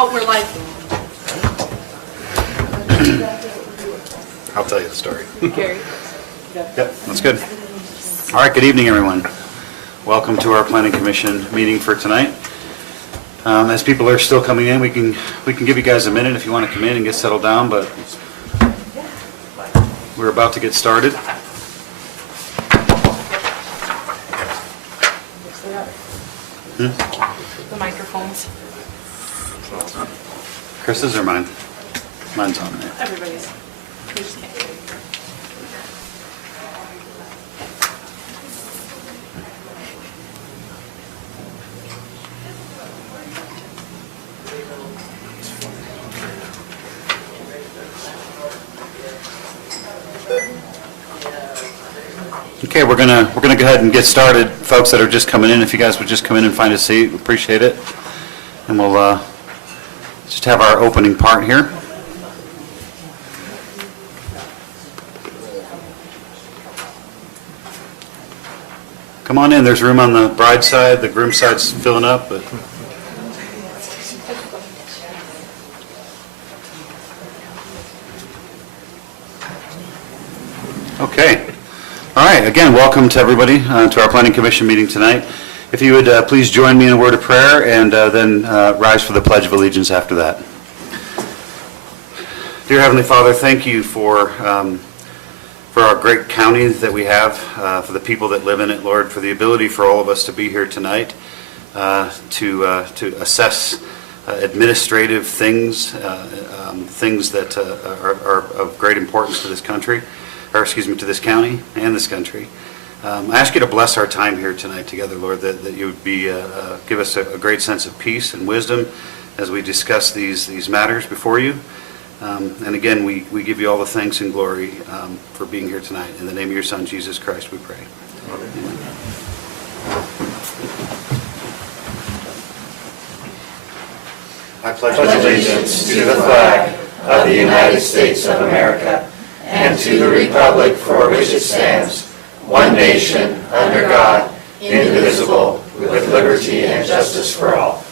Oh, we're live. I'll tell you the story. Gary. Yep, that's good. All right, good evening, everyone. Welcome to our Planning Commission meeting for tonight. As people are still coming in, we can give you guys a minute if you want to come in and get settled down, but we're about to get started. The microphones. Chris's or mine? Mine's on there. Everybody's. We just can't hear you. Okay, we're gonna go ahead and get started. Folks that are just coming in, if you guys would just come in and find a seat, appreciate it. And we'll just have our opening part here. Come on in, there's room on the bride side, the groom side's filling up, but okay. All right, again, welcome to everybody to our Planning Commission meeting tonight. If you would please join me in a word of prayer and then rise for the Pledge of Allegiance after that. Dear Heavenly Father, thank you for our great county that we have, for the people that live in it, Lord, for the ability for all of us to be here tonight to assess administrative things, things that are of great importance to this country. Or excuse me, to this county and this country. I ask you to bless our time here tonight together, Lord, that you would be give us a great sense of peace and wisdom as we discuss these matters before you. And again, we give you all the thanks and glory for being here tonight. In the name of your Son, Jesus Christ, we pray. Amen. I pledge allegiance to the flag of the United States of America and to the republic for which it stands, one nation, under God, indivisible, with liberty and justice for all.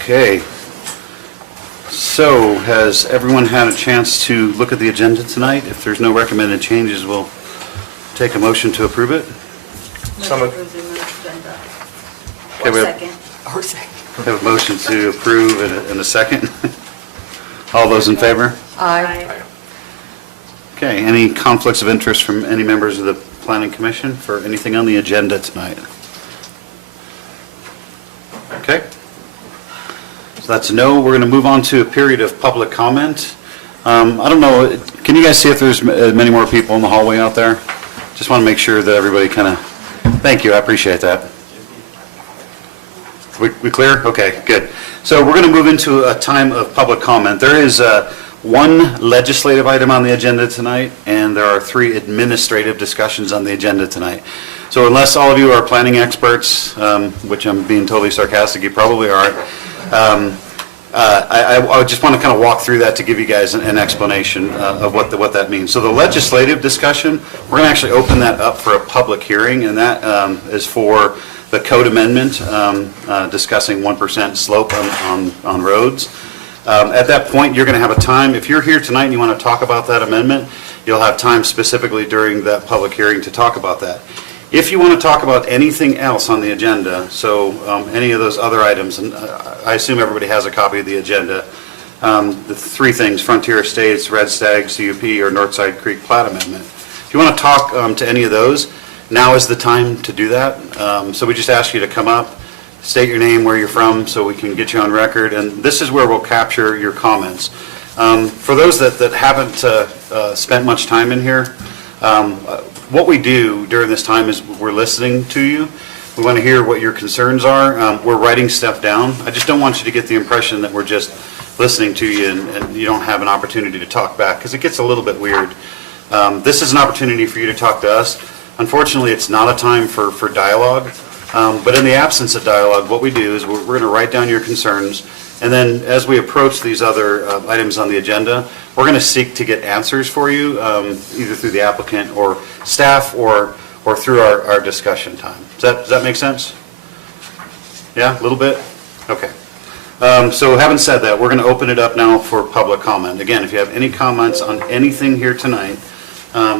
Okay. So, has everyone had a chance to look at the agenda tonight? If there's no recommended changes, we'll take a motion to approve it. Okay, we have a motion to approve and a second. All those in favor? Aye. Okay, any conflicts of interest from any members of the Planning Commission for anything on the agenda tonight? Okay. So that's a no. We're going to move on to a period of public comment. I don't know, can you guys see if there's many more people in the hallway out there? Just want to make sure that everybody kind of, thank you, I appreciate that. We clear? Okay, good. So we're going to move into a time of public comment. There is one legislative item on the agenda tonight, and there are 3 administrative discussions on the agenda tonight. So unless all of you are planning experts, which I'm being totally sarcastic, you probably aren't, I just want to kind of walk through that to give you guys an explanation of what that means. So the legislative discussion, we're going to actually open that up for a public hearing, and that is for the code amendment discussing 1% slope on roads. At that point, you're going to have a time. If you're here tonight and you want to talk about that amendment, you'll have time specifically during that public hearing to talk about that. If you want to talk about anything else on the agenda, so any of those other items, and I assume everybody has a copy of the agenda, the 3 things, Frontier Estates, Red Stag, CUP, or Northside Creek Plat Amendment. If you want to talk to any of those, now is the time to do that. So we just ask you to come up, state your name, where you're from, so we can get you on record, and this is where we'll capture your comments. For those that haven't spent much time in here, what we do during this time is we're listening to you. We want to hear what your concerns are. We're writing stuff down. I just don't want you to get the impression that we're just listening to you and you don't have an opportunity to talk back, because it gets a little bit weird. This is an opportunity for you to talk to us. Unfortunately, it's not a time for dialogue, but in the absence of dialogue, what we do is we're going to write down your concerns, and then as we approach these other items on the agenda, we're going to seek to get answers for you, either through the applicant or staff or or through our discussion time. Does that make sense? Yeah, a little bit? Okay. So having said that, we're going to open it up now for public comment. Again, if you have any comments on anything here tonight,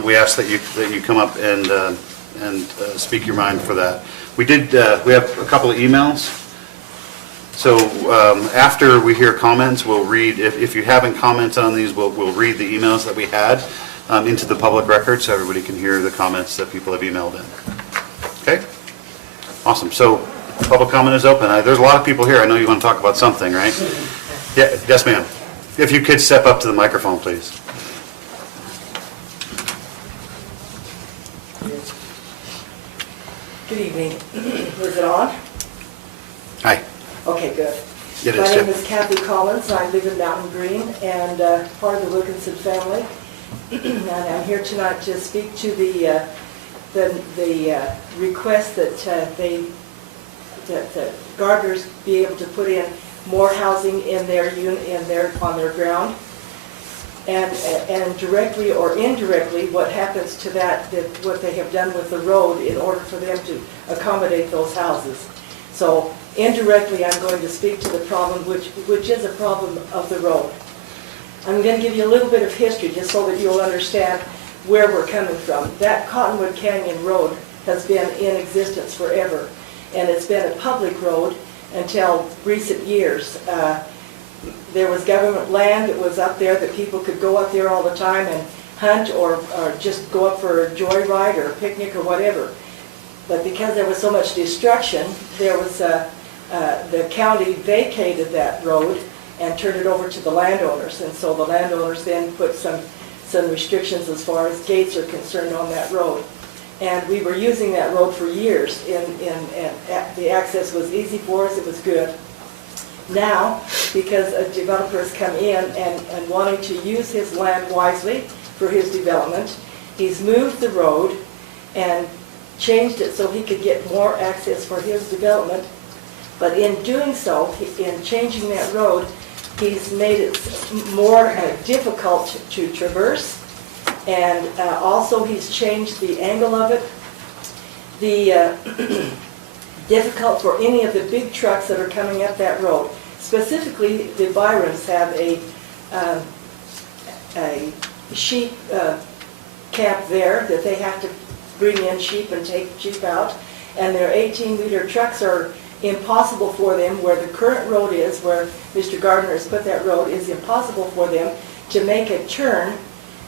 we ask that you come up and speak your mind for that. We have a couple of emails. So after we hear comments, we'll read, if you haven't commented on these, we'll read the emails that we had into the public record so everybody can hear the comments that people have emailed in. Okay? Awesome. So public comment is open. There's a lot of people here. I know you want to talk about something, right? Yeah, yes, ma'am. If you could step up to the microphone, please. Good evening. Was it on? Hi. Okay, good. It My is, name yeah. is Kathy Collins. I live in Mountain Green and part of the Wilkinson family. And I'm here tonight to speak to the request that that gardeners be able to put in more housing on their ground. And directly or indirectly, what happens to what they have done with the road in order for them to accommodate those houses. So indirectly, I'm going to speak to the problem, which is a problem of the road. I'm going to give you a little bit of history just so that you'll understand where we're coming from. That Cottonwood Canyon Road has been in existence forever, and it's been a public road until recent years. There was government land that was up there that people could go up there all the time and hunt or just go up for a joyride or a picnic or whatever. But because there was so much destruction, there was the county vacated that road and turned it over to the landowners. And so the landowners then put some restrictions as far as gates are concerned on that road. And we were using that road for years, and the access was easy for us, it was good. Now, because a developer has come in and wanting to use his land wisely for his development, he's moved the road and changed it so he could get more access for his development. But in doing so, in changing that road, he's made it more difficult to traverse, and also he's changed the angle of it. The difficult for any of the big trucks that are coming up that road. Specifically, the Byrons have a sheep camp there that they have to bring in sheep and take sheep out, and their 18-meter trucks are impossible for them where the current road is, where Mr. Gardner has put that road, is impossible for them to make a turn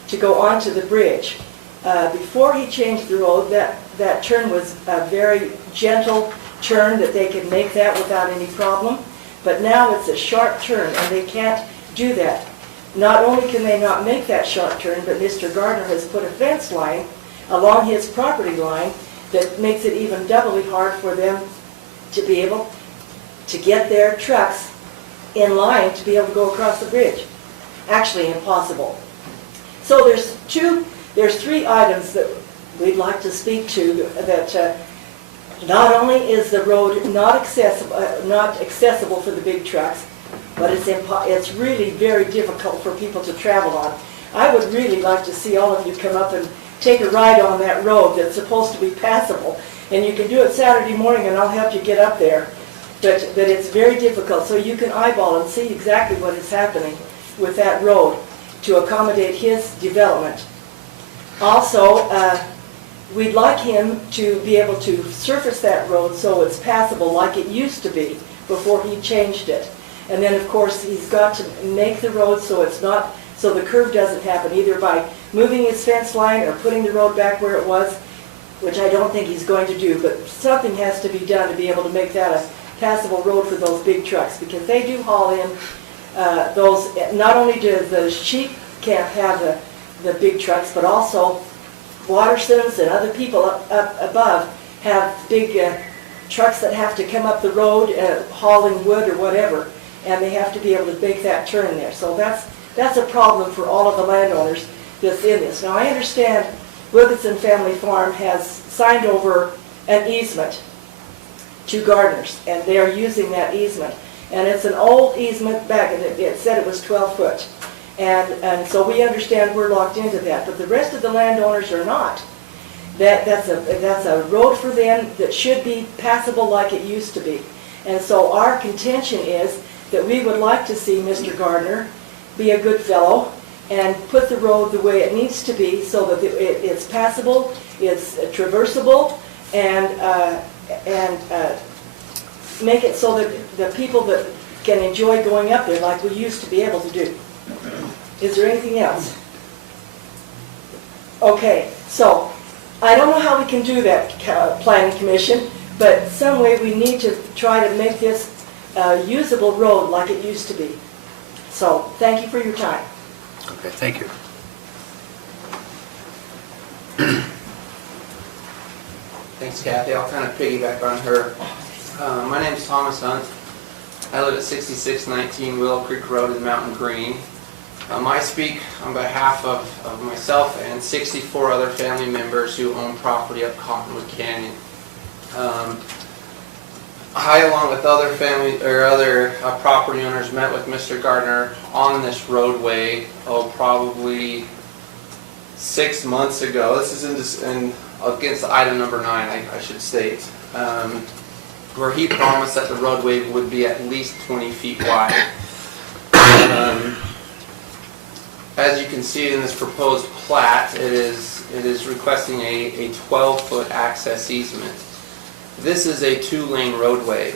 to go onto the bridge. Before he changed the road, that turn was a very gentle turn that they could make that without any problem. But now it's a sharp turn and they can't do that. Not only can they not make that sharp turn, but Mr. Gardner has put a fence line along his property line that makes it even doubly hard for them to be able to get their trucks in line to be able to go across the bridge. Actually impossible. So there's three items that we'd like to speak to that not only is the road not accessible for the big trucks, but it's really very difficult for people to travel on. I would really like to see all of you come up and take a ride on that road that's supposed to be passable. And you can do it Saturday morning and I'll help you get up there. But it's very difficult, so you can eyeball and see exactly what is happening with that road to accommodate his development. Also, we'd like him to be able to surface that road so it's passable like it used to be before he changed it. And then, of course, he's got to make the road so so the curve doesn't happen, either by moving his fence line or putting the road back where it was, which I don't think he's going to do, but something has to be done to be able to make that a passable road for those big trucks, because they do haul in those. Not only do the sheep camp have the big trucks, but also Watersons and other people up above have big trucks that have to come up the road hauling wood or whatever, and they have to be able to make that turn there. So that's a problem for all of the landowners that's in this. Now I understand Wilkinson Family Farm has signed over an easement to gardeners, and they are using that easement. And it's an old easement back, and it said it was 12 foot. And so we understand we're locked into that, but the rest of the landowners are not. That's a road for them that should be passable like it used to be. And so our contention is that we would like to see Mr. Gardner be a good fellow and put the road the way it needs to be so that it's passable, it's traversable, and make it so that the people that can enjoy going up there like we used to be able to do. Is there anything else? Okay, so I don't know how we can do that, Planning Commission, but some way we need to try to make this a usable road like it used to be. So, thank you for your time. Okay, thank you. Thanks, Kathy. I'll kind of piggyback on her. My name is Thomas Hunt. I live at 6619 Willow Creek Road in Mountain Green. I speak on behalf of myself and 64 other family members who own property up Cottonwood Canyon. I, along with other property owners, met with Mr. Gardner on this roadway, probably 6 months ago. This is against item number 9, I should state, where he promised that the roadway would be at least 20 feet wide. As you can see in this proposed plat, it is requesting a 12-foot access easement. This is a 2-lane roadway.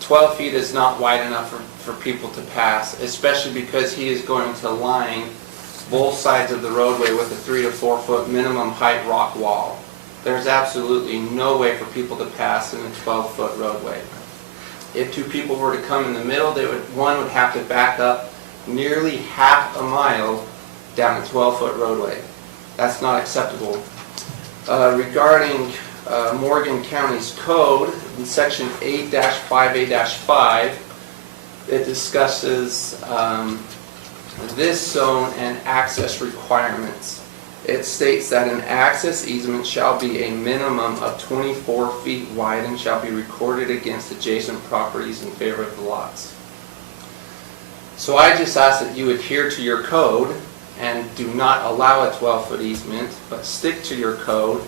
12 feet is not wide enough for people to pass, especially because he is going to line both sides of the roadway with a 3 to 4 foot minimum height rock wall. There's absolutely no way for people to pass in a 12-foot roadway. If 2 people were to come in the middle, one would have to back up nearly half a mile down a 12-foot roadway. That's not acceptable. Regarding Morgan County's code, in section 8-5A-5, it discusses this zone and access requirements. It states that an access easement shall be a minimum of 24 feet wide and shall be recorded against adjacent properties in favor of the lots. So I just ask that you adhere to your code and do not allow a 12-foot easement, but stick to your code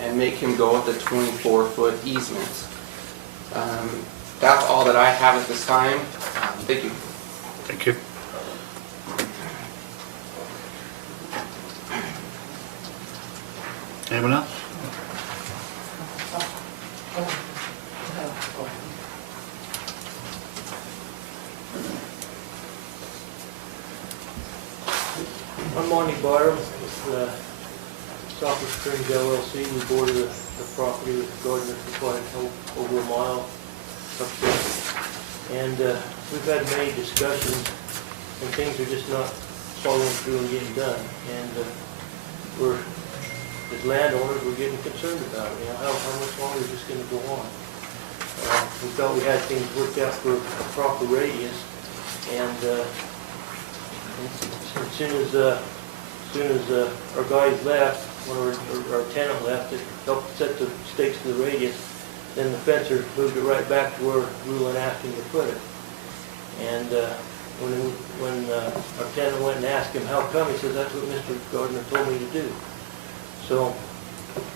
and make him go with the 24-foot easement. That's all that I have at this time. Thank you. Thank you. Anyone else? I'm Monty Barham with Southwest Springs LLC. We border the property with Gardner for quite over a mile up there. And we've had many discussions and things are just not following through and getting done. And we're, as landowners, we're getting concerned about it. You know, how much longer is this going to go on? We felt we had things worked out for a proper radius, and as soon as our guys left, when our tenant left, it helped set the stakes to the radius. Then the fencer moved it right back to where Rule and asked him to put it. And when our tenant went and asked him how come, he said that's what Mr. Gardner told me to do. So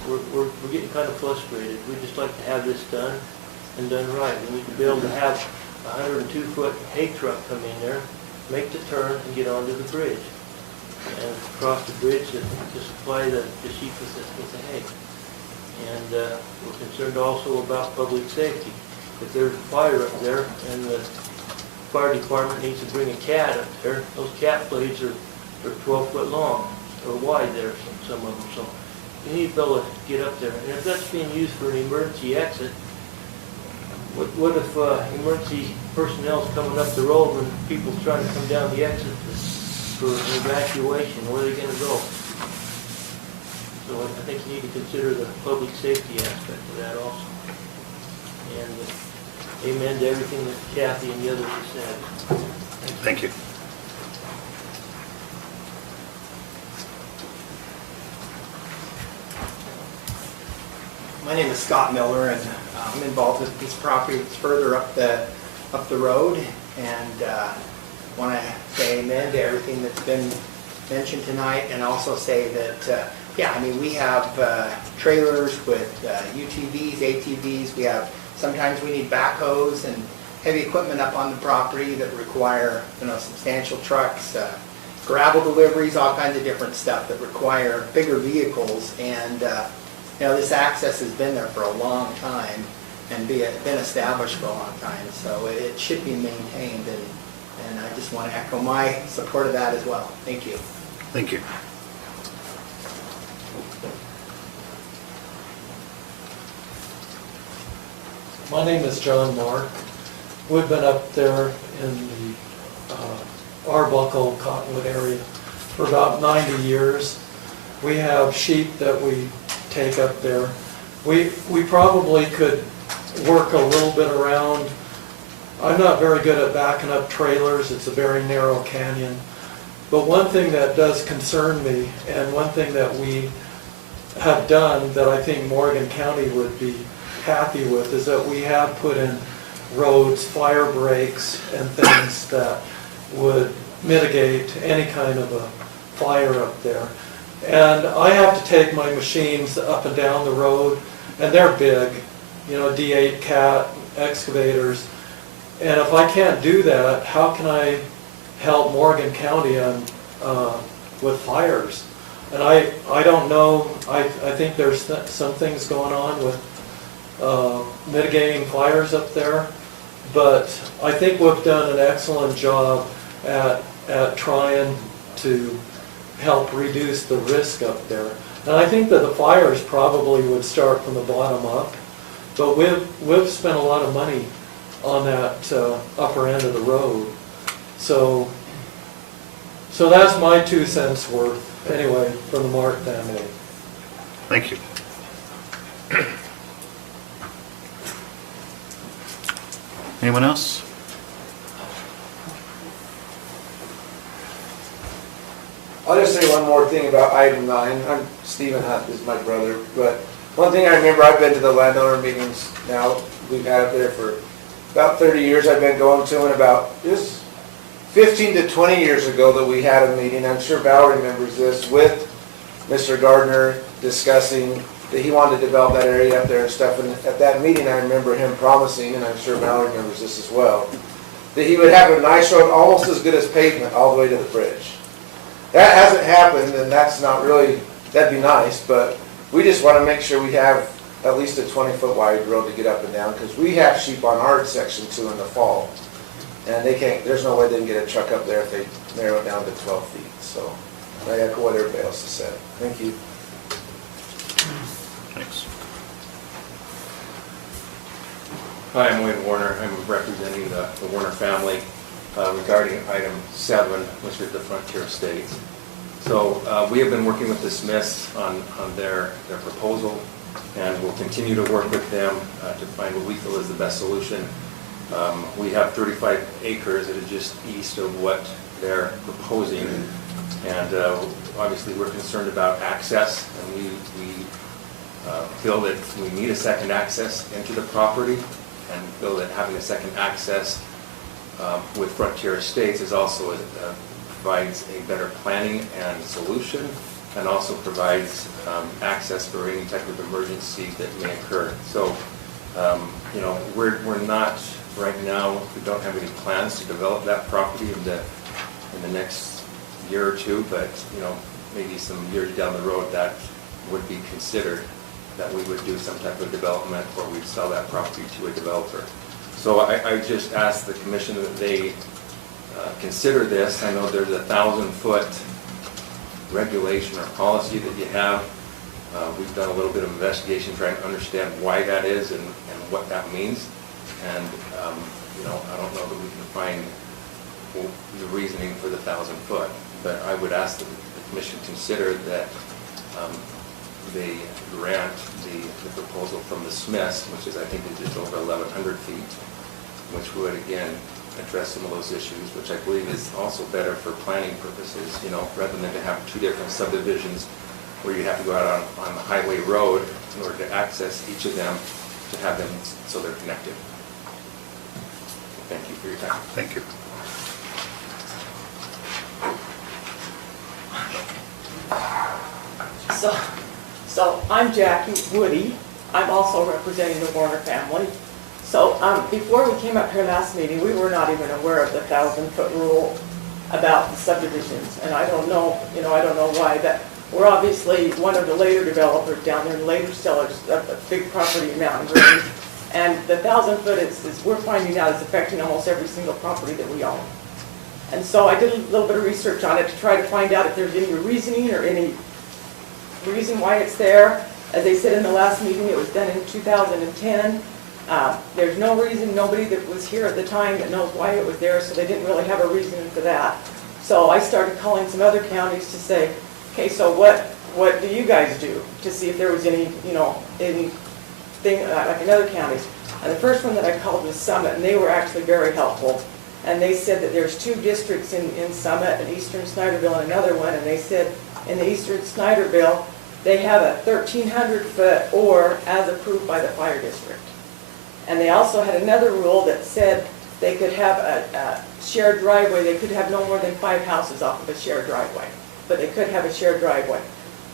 we're getting kind of frustrated. We'd just like to have this done and done right. We need to be able to have a 102-foot hay truck come in there, make the turn, and get onto the bridge. And cross the bridge to supply the sheep with the hay. And we're concerned also about public safety. If there's a fire up there and the fire department needs to bring a cat up there, those cat blades are 12 foot long or wide there, some of them. So you need to be able to get up there. And if that's being used for an emergency exit, what if emergency personnel is coming up the road when people's trying to come down the exit for an evacuation? Where are they going to go? So I think you need to consider the public safety aspect of that also. And amen to everything that Kathy and the others have said. Thank you. My name is Scott Miller, and I'm involved with this property. It's further up the road, and want to say amen to everything that's been mentioned tonight, and also say that Yeah, I mean, we have trailers with UTVs, ATVs. We have, sometimes we need backhoes and heavy equipment up on the property that require, substantial trucks, gravel deliveries, all kinds of different stuff that require bigger vehicles. And, this access has been there for a long time and been established for a long time. So it should be maintained, and I just want to echo my support of that as well. Thank you. Thank you. My name is John Mark. We've been up there in the Arbuckle, Cottonwood area for about 90 years. We have sheep that we take up there. We probably could work a little bit around. I'm not very good at backing up trailers. It's a very narrow canyon. But one thing that does concern me, and one thing that we have done that I think Morgan County would be happy with, is that we have put in roads, fire breaks, and things that would mitigate any kind of a fire up there. And I have to take my machines up and down the road, and they're big, D8 cat excavators. And if I can't do that, how can I help Morgan County with fires? And I don't know, I think there's some things going on with mitigating fires up there, but I think we've done an excellent job at trying to help reduce the risk up there. And I think that the fires probably would start from the bottom up, but we've spent a lot of money on that upper end of the road. So that's my 2 cents worth, anyway, from the Mark family. Thank you. Anyone else? I'll just say one more thing about item 9. I'm Stephen Hunt, this is my brother, but one thing I remember, I've been to the landowner meetings now, we've had it there for about 30 years I've been going to, and about just 15 to 20 years ago that we had a meeting, I'm sure Val remembers this, with Mr. Gardner discussing that he wanted to develop that area up there and stuff, and at that meeting I remember him promising, and I'm sure Val remembers this as well, that he would have a nice road almost as good as pavement all the way to the bridge. That hasn't happened, and that's not really, that'd be nice, but we just want to make sure we have at least a 20-foot wide road to get up and down, because we have sheep on our section too in the fall, and they can't, there's no way they can get a truck up there if they narrow it down to 12 feet. So I echo what everybody else has said. Thank you. Thanks. Hi, I'm Wayne Warner. I'm representing the Warner family regarding item 7, which is the Frontier Estates. So we have been working with the Smiths on their proposal, and we'll continue to work with them to find what we feel is the best solution. We have 35 acres that is just east of what they're proposing, and obviously we're concerned about access, and we feel that we need a second access into the property, and feel that having a second access with Frontier Estates is also provides a better planning and solution, and also provides access for any type of emergency that may occur. So, we're not right now. We don't have any plans to develop that property in the next year or two, but maybe some years down the road that would be considered, that we would do some type of development, or we'd sell that property to a developer. So I just asked the commission that they consider this. I know there's a 1,000-foot regulation or policy that you have. We've done a little bit of investigation trying to understand why that is and what that means. And I don't know that we can find the reasoning for the 1,000-foot. But I would ask that the commission consider that they grant the proposal from the Smiths, which is, I think, is just over 1,100 feet, which would, again, address some of those issues, which I believe is also better for planning purposes, rather than to have two different subdivisions where you have to go out on the highway road in order to access each of them, to have them so they're connected. Thank you for your time. Thank you. So So I'm Jackie Woody. I'm also representing the Warner family. So before we came up here last meeting, we were not even aware of the 1,000-foot rule about the subdivisions. And I don't know, I don't know why, but we're obviously one of the later developers down there, later sellers of a big property in Mountain Green. And the 1,000-foot is we're finding out is affecting almost every single property that we own. And so I did a little bit of research on it to try to find out if there's any reasoning or any reason why it's there. As they said in the last meeting, it was done in 2010. There's no reason, nobody that was here at the time that knows why it was there, so they didn't really have a reason for that. So I started calling some other counties to say, okay, so what do you guys do to see if there was any, anything like in other counties? And the first one that I called was Summit, and they were actually very helpful. And they said that there's 2 districts in Summit, an Eastern Snyderville and another one, and they said in the Eastern Snyderville, they have a 1,300-foot or as approved by the fire district. And they also had another rule that said they could have a shared driveway. They could have no more than 5 houses off of a shared driveway, but they could have a shared driveway.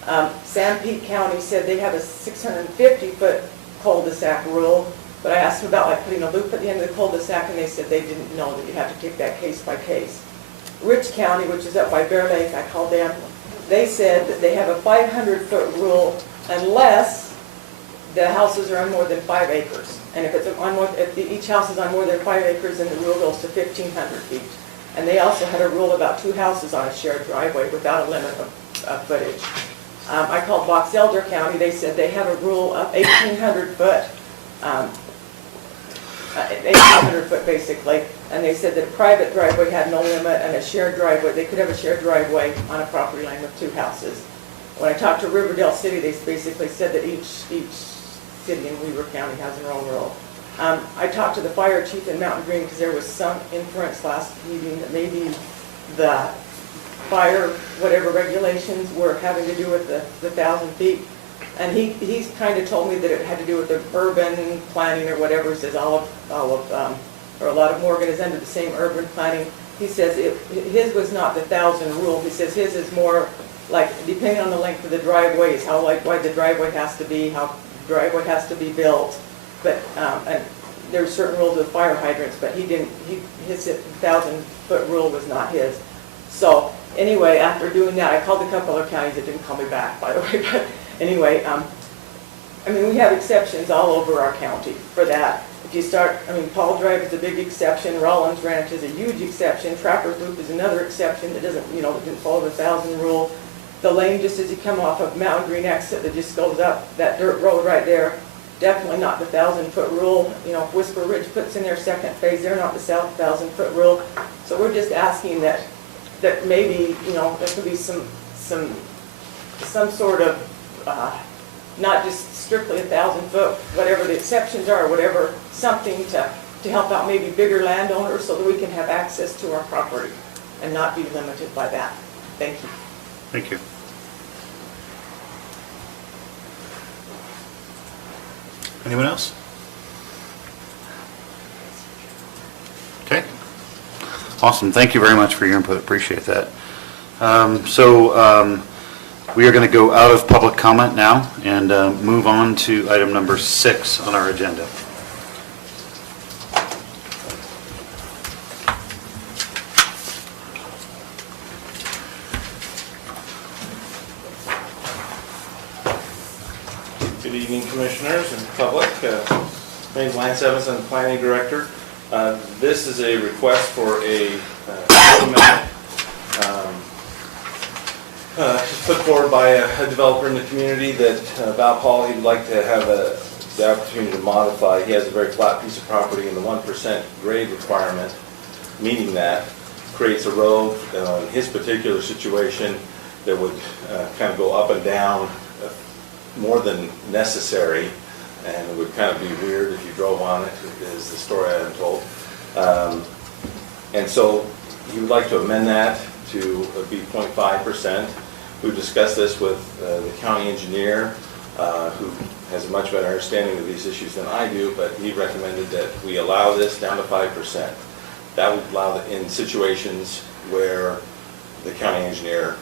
Sanpete County said they have a 650-foot cul-de-sac rule, but I asked them about like putting a loop at the end of the cul-de-sac, and they said they didn't know, that you have to take that case by case. Rich County, which is up by Bear Lake, I called them, they said that they have a 500-foot rule unless the houses are on more than 5 acres. And if it's on more, if each house is on more than 5 acres, then the rule goes to 1,500 feet. And they also had a rule about 2 houses on a shared driveway without a limit of footage. I called Box Elder County. They said they have a rule of 1,800 foot, 1,800 foot basically. And they said that a private driveway had no limit, and a shared driveway, they could have a shared driveway on a property line with 2 houses. When I talked to Riverdale City, they basically said that each city in Weaver County has their own rule. I talked to the fire chief in Mountain Green because there was some inference last meeting that maybe the fire, whatever regulations were having to do with the 1,000 feet. And he's kind of told me that it had to do with the urban planning or whatever. He says or a lot of Morgan is under the same urban planning. He says his was not the 1,000 rule. He says his is more like, depending on the length of the driveway, is how wide the driveway has to be, how the driveway has to be built. But and there's certain rules with fire hydrants, but his 1,000-foot rule was not his. So anyway, after doing that, I called a couple other counties that didn't call me back, by the way. But anyway, I mean, we have exceptions all over our county for that. If you start, I mean, Paul Drive is a big exception. Rollins Ranch is a huge exception. Trapper's Loop is another exception that doesn't, that didn't follow the 1,000 rule. The lane just as you come off of Mountain Green exit that just goes up that dirt road right there, definitely not the 1,000-foot rule. Whisper Ridge puts in their second phase. They're not the 1,000-foot rule. So we're just asking that maybe, there could be some sort of, not just strictly 1,000-foot, whatever the exceptions are, whatever, something to help out maybe bigger landowners so that we can have access to our property and not be limited by that. Thank you. Thank you. Anyone else? Okay. Awesome. Thank you very much for your input. Appreciate that. We are going to go out of public comment now and move on to item number 6 on our agenda. Good evening, commissioners and public. My name is Lance Evans, I'm the planning director. This is a request for a amendment put forward by a developer in the community that Val Paul, he'd like to have the opportunity to modify. He has a very flat piece of property, and the 1% grade requirement, meaning that creates a road in his particular situation that would kind of go up and down more than necessary, and it would kind of be weird if you drove on it, is the story I'm told. And so he would like to amend that to be 0.5%. We've discussed this with the county engineer, who has a much better understanding of these issues than I do, but he recommended that we allow this down to 5%. That would allow it in situations where the county engineer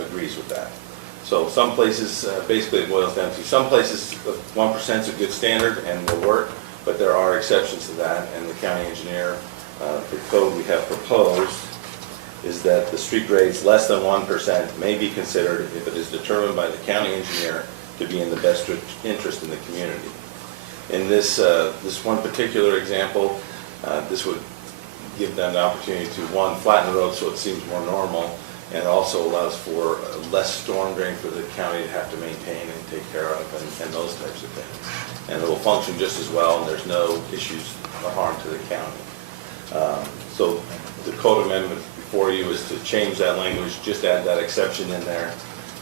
agrees with that. So some places, basically it boils down to, some places 1% is a good standard and will work, but there are exceptions to that, and the county engineer, the code we have proposed is that the street grades less than 1% may be considered, if it is determined by the county engineer, to be in the best interest in the community. In this one particular example, this would give them the opportunity to, one, flatten the road so it seems more normal, and it also allows for less storm drain for the county to have to maintain and take care of, and those types of things. And it will function just as well, and there's no issues or harm to the county. So the code amendment before you is to change that language, just add that exception in there,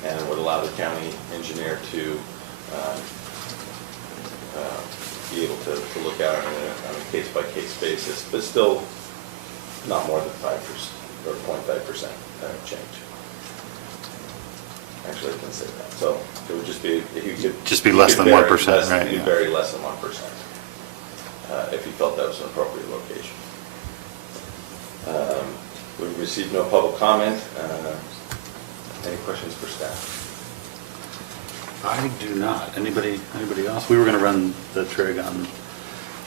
and it would allow the county engineer to be able to look at it on a case-by-case basis, but still not more than 5% or 0.5% change. Actually, I can say that. So it would just be, if you could... Just be less than 1%, right? You'd vary less than 1%, if you felt that was an appropriate location. We've received no public comment. Any questions for staff? I do not. Anybody else? We were going to run the trig on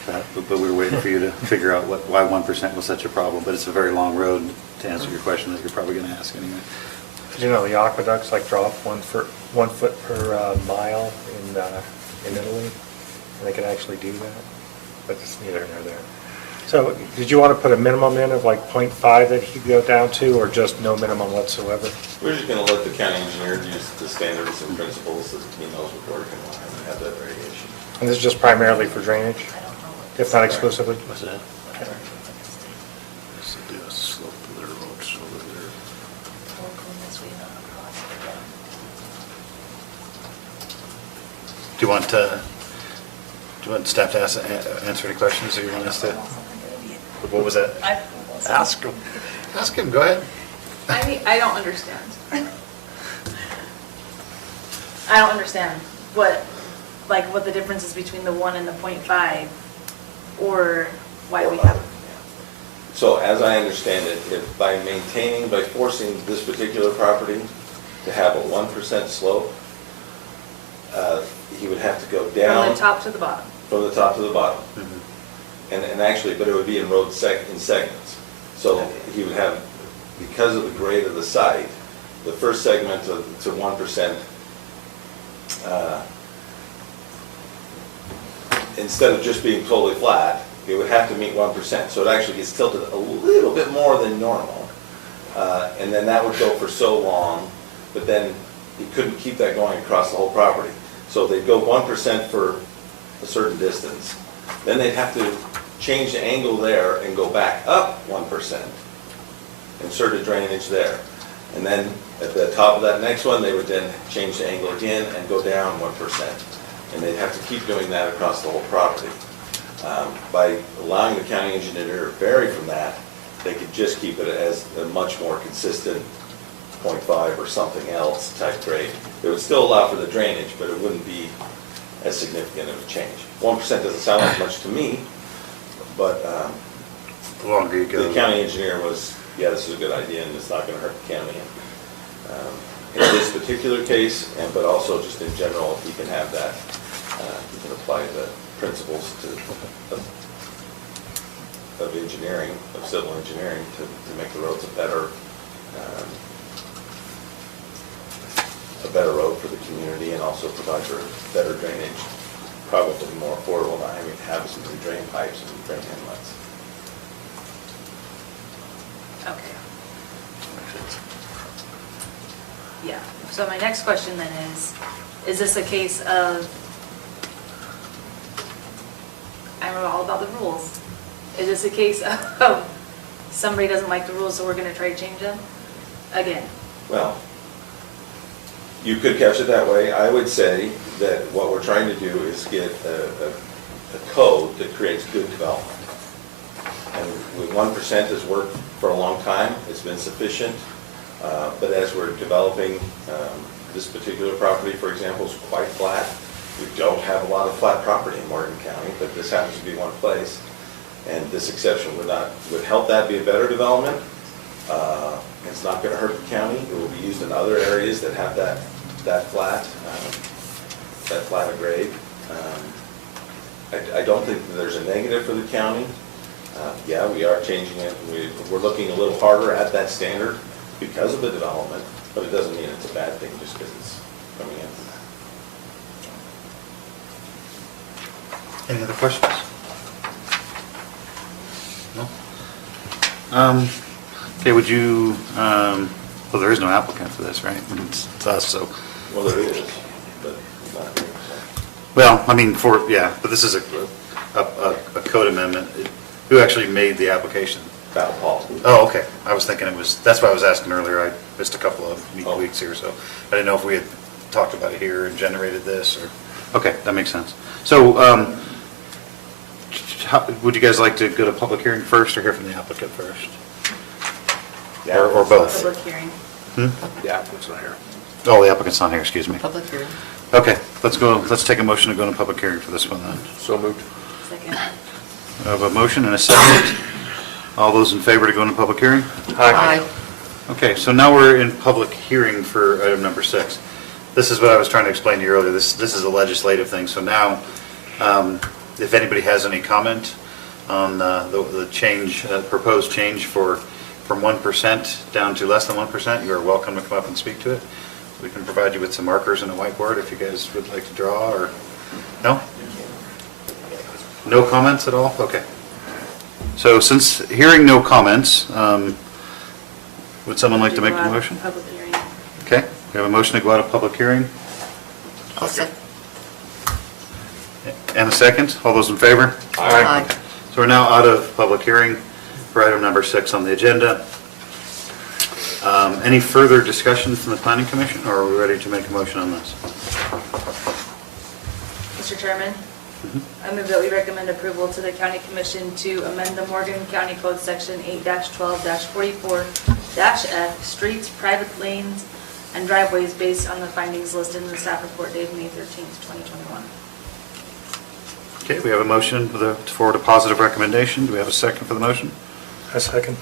that, but we were waiting for you to figure out why 1% was such a problem. But it's a very long road to answer your question that you're probably going to ask anyway. Did you know the aqueducts like drop 1 foot per mile in Italy? And they can actually do that, but it's neither here nor there. So did you want to put a minimum in of like 0.5 that he could go down to, or just no minimum whatsoever? We're just going to let the county engineer use the standards and principles that he knows would work and have that variation. And this is just primarily for drainage, if not exclusively? What's that? This will do a slope of their roads over there. Do you want staff to answer any questions, or you want us to? What was that? Ask him. Ask him, go ahead. I don't understand. I don't understand what the difference is between the 1 and the 0.5, or why we have. So as I understand it, if by forcing this particular property to have a 1% slope, he would have to go down. From the top to the bottom. From the top to the bottom. Mm-hmm. And actually, but it would be in in segments. So he would have, because of the grade of the site, the first segment to 1%, instead of just being totally flat, it would have to meet 1%. So it actually gets tilted a little bit more than normal. And then that would go for so long, but then he couldn't keep that going across the whole property. So they'd go 1% for a certain distance. Then they'd have to change the angle there and go back up 1%, insert a drainage there. And then at the top of that next one, they would then change the angle again and go down 1%. And they'd have to keep doing that across the whole property. By allowing the county engineer to vary from that, they could just keep it as a much more consistent 0.5 or something else type grade. It would still allow for the drainage, but it wouldn't be as significant of a change. 1% doesn't sound like much to me, but The longer you go. the county engineer was, yeah, this is a good idea and it's not going to hurt the county. In this particular case, but also just in general, if he can have that, he can apply the principles of engineering, of civil engineering, to make the roads a better road for the community, and also provide for better drainage, probably more affordable than having to have some drain pipes and drain inlets. Okay. Yeah, so my next question then is this a case of, I don't know all about the rules. Is this a case of somebody doesn't like the rules, so we're gonna try to change them? Again. Well, you could catch it that way. I would say that what we're trying to do is get a code that creates good development. And with 1% has worked for a long time, it's been sufficient. But as we're developing, this particular property, for example, is quite flat. We don't have a lot of flat property in Morgan County, but this happens to be one place. And this exception would help that be a better development. It's not going to hurt the county. It will be used in other areas that have that that flat of grade. I don't think that there's a negative for the county. Yeah, we are changing it. We're looking a little harder at that standard because of the development, but it doesn't mean it's a bad thing just because it's coming in. Any other questions? No? Okay, would you, well, there is no applicant for this, right? It's us, so. Well, there is, but not. Well, I mean, but this is a code amendment. Who actually made the application? Val Paul. Oh, okay. I was thinking that's why I was asking earlier. I missed a couple of weeks here, so I didn't know if we had talked about it here and generated this, or, okay, that makes sense. So, would you guys like to go to public hearing first or hear from the applicant first? Or both? Public hearing. The applicant's not here. Oh, the applicant's not here, excuse me. Public hearing. Okay, let's take a motion to go into public hearing for this one then. So moved. Second. I have a motion and a second. All those in favor to go into public hearing? Aye. Okay, so now we're in public hearing for item number 6. This is what I was trying to explain to you earlier. This is a legislative thing, so now, if anybody has any comment on the change, proposed change from 1% down to less than 1%, you are welcome to come up and speak to it. We can provide you with some markers and a whiteboard if you guys would like to draw, or, no? No comments at all? Okay. So since hearing no comments, would someone like to make a motion? Public hearing. Okay, we have a motion to go out of public hearing. I'll second. And a second. All those in favor? Aye. So we're now out of public hearing for item number 6 on the agenda. Any further discussion from the Planning Commission, or are we ready to make a motion on this? Mr. Chairman, I move that we recommend approval to the County Commission to amend the Morgan County Code Section 8-12-44-F, streets, private lanes, and driveways based on the findings listed in the staff report dated May 13th, 2021. Okay, we have a motion for forward a positive recommendation. Do we have a second for the motion? A second.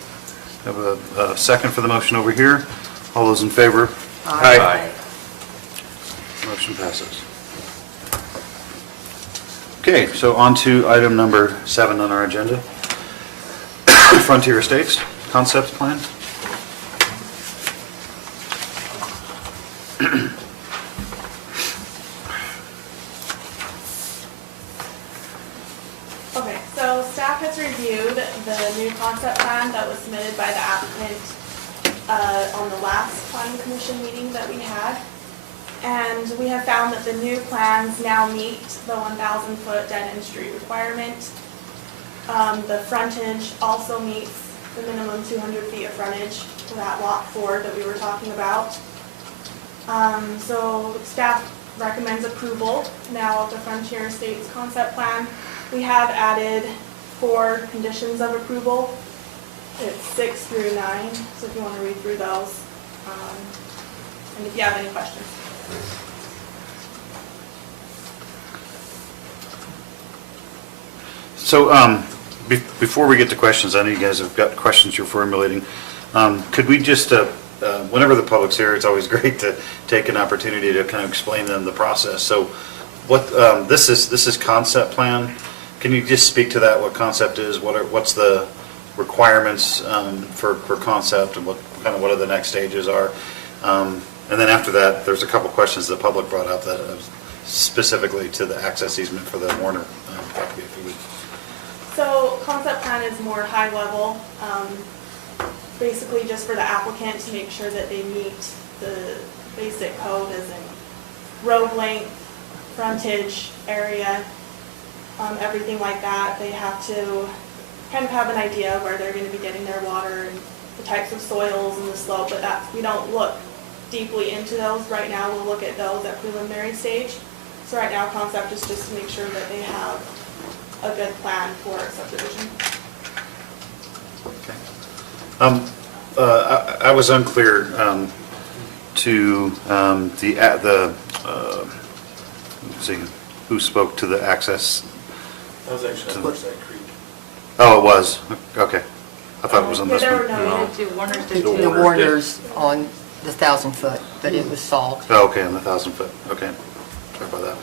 We have a second for the motion over here. All those in favor? Aye. Motion passes. Okay, so on to item number 7 on our agenda. Frontier Estates Concept Plan. Okay, so staff has reviewed the new concept plan that was submitted by the applicant on the last planning commission meeting that we had. And we have found that the new plans now meet the 1,000-foot dead-end street requirement. The frontage also meets the minimum 200 feet of frontage for that lot 4 that we were talking about. So staff recommends approval now of the Frontier Estates concept plan. We have added 4 conditions of approval. It's 6 through 9, so if you want to read through those. And if you have any questions. So before we get to questions, I know you guys have got questions you're formulating. Could we just, whenever the public's here, it's always great to take an opportunity to kind of explain to them the process. So what this is concept plan. Can you just speak to that? What concept is? What's the requirements for concept, and what are the next stages are? And then after that, there's a couple questions the public brought up that specifically to the access easement for the Warner property, if you would. So concept plan is more high level, basically just for the applicant to make sure that they meet the basic code as in road length, frontage, area, everything like that. They have to kind of have an idea of where they're going to be getting their water and the types of soils and the slope, but we don't look deeply into those right now. We'll look at those at preliminary stage. So right now, concept is just to make sure that they have a good plan for subdivision. Okay. I was unclear to let's see, who spoke to the access. That was actually on Northside Creek. Oh, it was. Okay. I thought it was on this There one. were no, Warner's did The too. Warners on the 1,000 foot, but it was solved. Oh, okay, on the 1,000 foot, okay. Sorry about that.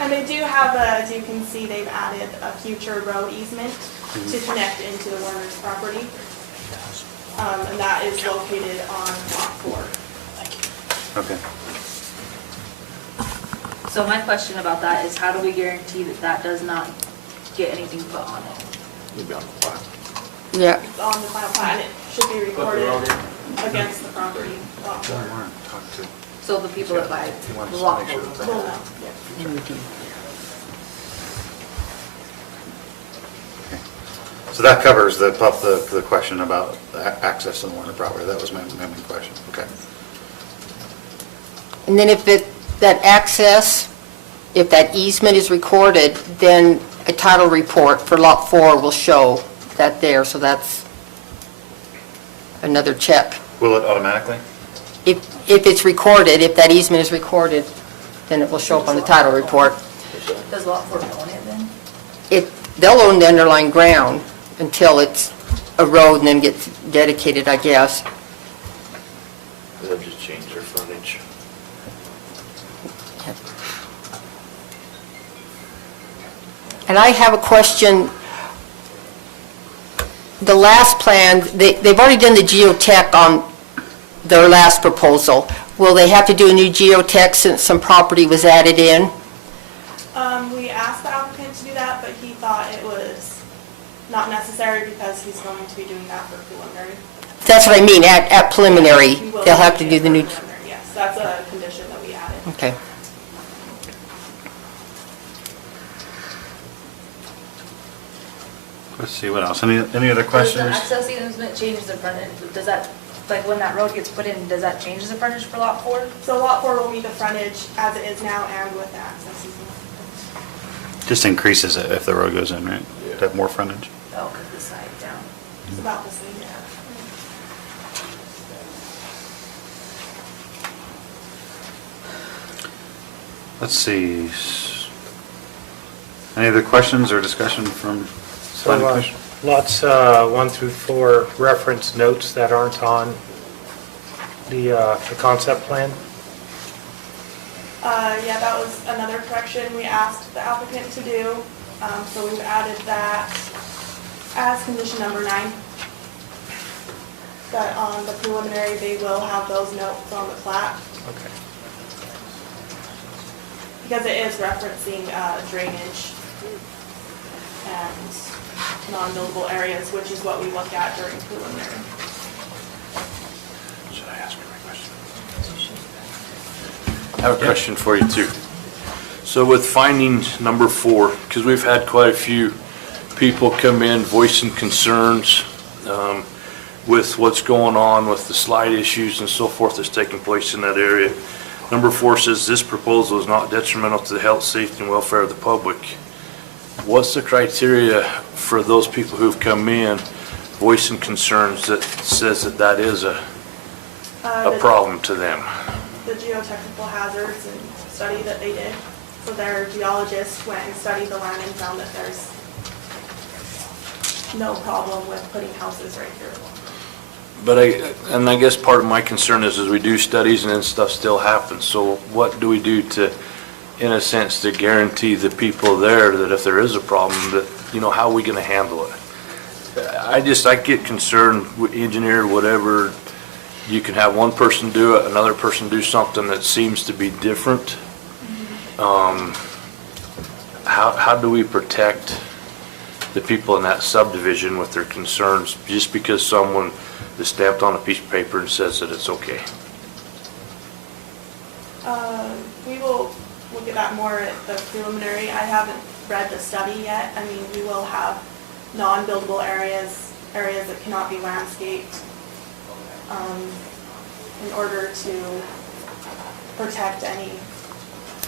And they do have, as you can see, they've added a future road easement to connect into the Warner's property. And that is located on lot 4. Okay. So my question about that is how do we guarantee that that does not get anything put on it? You'll be on the plot. Yeah. It's on the final plat, and it should be recorded against the property lot 4. So the people that buy the lot will know. We'll know, yeah. So that covers the question about access to the Warner property. That was my main question. Okay. And then if that access, if that easement is recorded, then a title report for Lot 4 will show that there, so that's another check. Will it automatically? If it's recorded, if that easement is recorded, then it will show up on the title report. Does lot 4 own it then? They'll own the underlying ground until it's a road and then gets dedicated, I guess. They'll just change their frontage. And I have a question. The last plan, they've already done the geotech on their last proposal. Will they have to do a new geotech since some property was added in? We asked the applicant to do that, but he thought it was not necessary because he's going to be doing that for preliminary. That's what I mean, at preliminary, He will they'll have be to do the new, doing it for preliminary, yes, that's a condition that we added. okay. Let's see, what else? Any other Does questions? the access easement change the frontage? Does that, like when that road gets put in, does that change the frontage for lot 4? So lot 4 will meet the frontage as it is now and with the access easement. Just increases it if the road goes in, right? To have more frontage? Oh, because the side down. It's about the same, yeah. Let's see. Any other questions or discussion from planning commission? Lots 1 through 4 reference notes that aren't on the concept plan. Yeah, that was another correction we asked the applicant to do. So we've added that as condition number 9. That on the preliminary, they will have those notes on the plat. Okay. Because it is referencing drainage and non-buildable areas, which is what we look at during preliminary. Should I ask her my question? I have a question for you too. So with finding number 4, because we've had quite a few people come in voicing concerns with what's going on with the slide issues and so forth that's taking place in that area. Number 4 says this proposal is not detrimental to the health, safety, and welfare of the public. What's the criteria for those people who've come in voicing concerns that says that that is a problem to them? The geotechnical hazards and study that they did. So their geologist went and studied the land and found that there's no problem with putting houses right here. But I guess part of my concern is we do studies and then stuff still happens. So what do we do to, in a sense, to guarantee the people there that if there is a problem, that, you know, how are we going to handle it? I get concerned with engineer, whatever, you can have one person do it, another person do something that seems to be different. How do we protect the people in that subdivision with their concerns just because someone is stamped on a piece of paper and says that it's okay? We will look at that more at the preliminary. I haven't read the study yet. I mean, we will have non-buildable areas that cannot be landscaped in order to protect any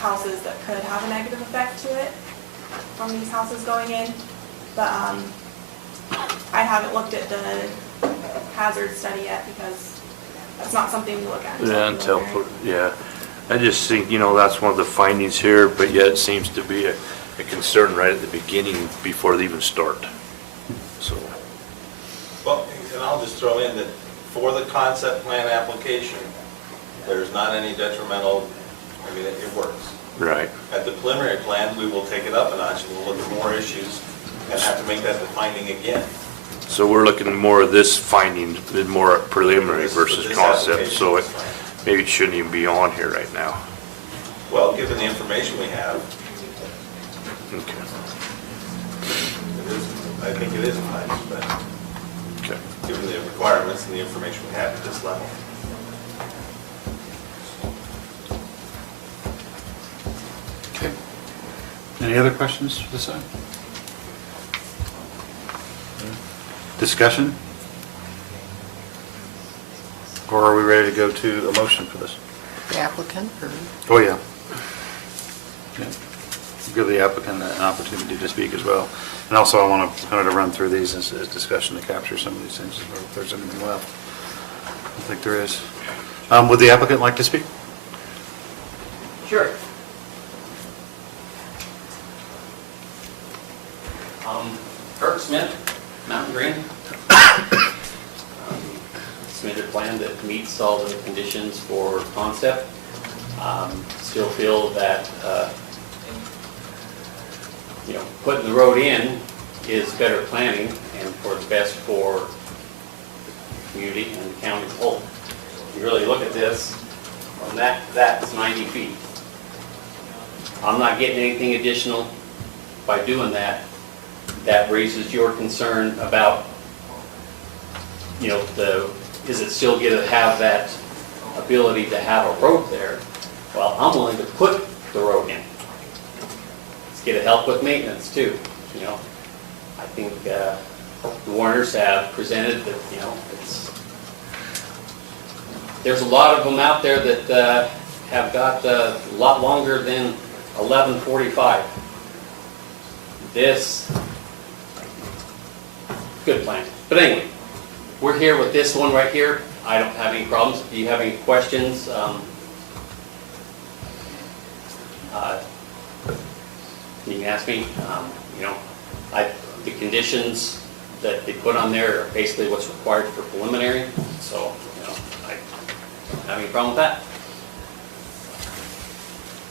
houses that could have a negative effect to it from these houses going in. But I haven't looked at the hazard study yet because that's not something we look at until preliminary. Yeah. I just think, you know, that's one of the findings here, but yet it seems to be a concern right at the beginning before they even start. So. Well, and I'll just throw in that for the concept plan application, There's not any detrimental, I mean, it works. Right. At the preliminary plan, we will take it up a notch and we'll look at more issues and have to make that the finding again. So we're looking more of this finding, more preliminary This- versus this concept, so it, application is maybe it shouldn't even be on here right now. Well, given the information we have, Okay. it is, I think it is a finding, but Okay. given the requirements and the information we have at this level. Okay. Any other questions for this side? Discussion? Or are we ready to go to a motion for this? The applicant, or? Oh, yeah. Yeah. Give the applicant an opportunity to speak as well. And also, I want to kind of run through these as discussion to capture some of these things, if there's anything left. I think there is. Would the applicant like to speak? Sure. Kirk Smith, Mountain Green. Submitted a plan that meets all the conditions for concept. Still feel that, putting the road in is better planning and for the best for the community and the county as a whole. If you really look at this, from that's 90 feet. I'm not getting anything additional by doing that. That raises your concern about, is it still going to have that ability to have a road there? Well, I'm willing to put the road in. Let's get it help with maintenance too, I think the Warners have presented that, there's a lot of them out there that have got a lot longer than 1145. This, good plan. But anyway, we're here with this one right here. I don't have any problems. If you have any questions, you can ask me. The conditions that they put on there are basically what's required for preliminary. So, I don't have any problem with that.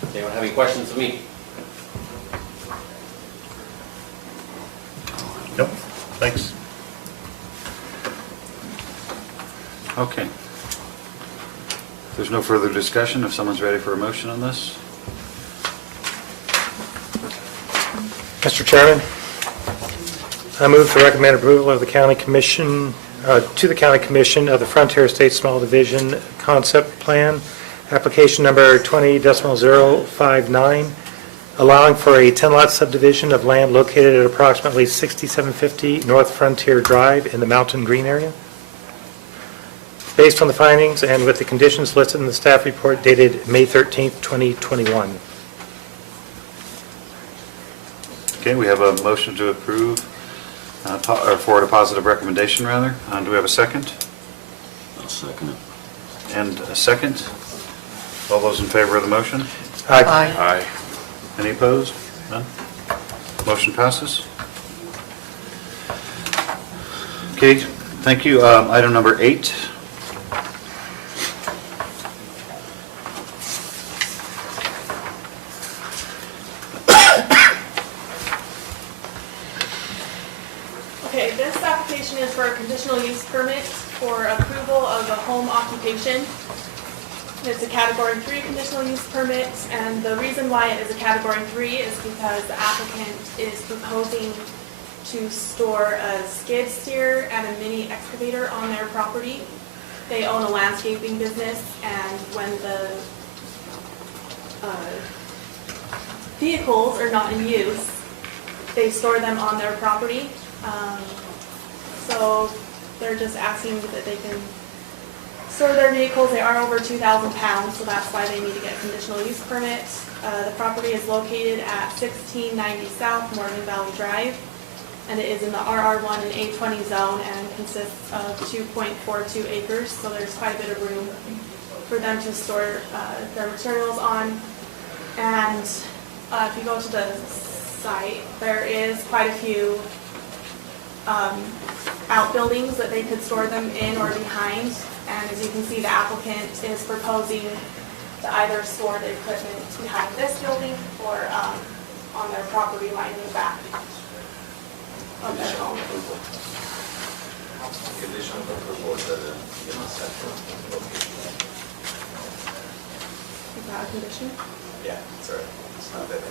Does anyone have any questions of me? Nope. Thanks. Okay. If there's no further discussion, if someone's ready for a motion on this? Mr. Chairman, I move to recommend approval of the county commission, to the county commission of the Frontier Estates Small Division Concept Plan, application number 20.059, allowing for a 10-lot subdivision of land located at approximately 6750 North Frontier Drive in the Mountain Green area. Based on the findings and with the conditions listed in the staff report dated May 13th, 2021. Okay, we have a motion to approve, or forward a positive recommendation, rather. Do we have a second? I'll second it. And a second? All those in favor of the motion? Aye. Aye. Any opposed? None? Motion passes. Okay, thank you. Item number 8. Okay, this application is for a conditional use permit for approval of a home occupation. It's a Category 3 conditional use permit, and the reason why it is a Category 3 is because the applicant is proposing to store a skid steer and a mini excavator on their property. They own a landscaping business, and when the vehicles are not in use, they store them on their property. So they're just asking that they can store their vehicles. They are over 2,000 pounds, so that's why they need to get a conditional use permit. The property is located at 1690 South Morgan Valley Drive, and it is in the RR1 and A20 zone and consists of 2.42 acres, so there's quite a bit of room for them to store their materials on. And if you go to the site, there is quite a few outbuildings that they could store them in or behind, And as you can see, the applicant is proposing to either store the equipment behind this building or on their property line in the back of their home. Condition of approval is that in the central location. Is that a condition? Yeah, sorry, it's not that.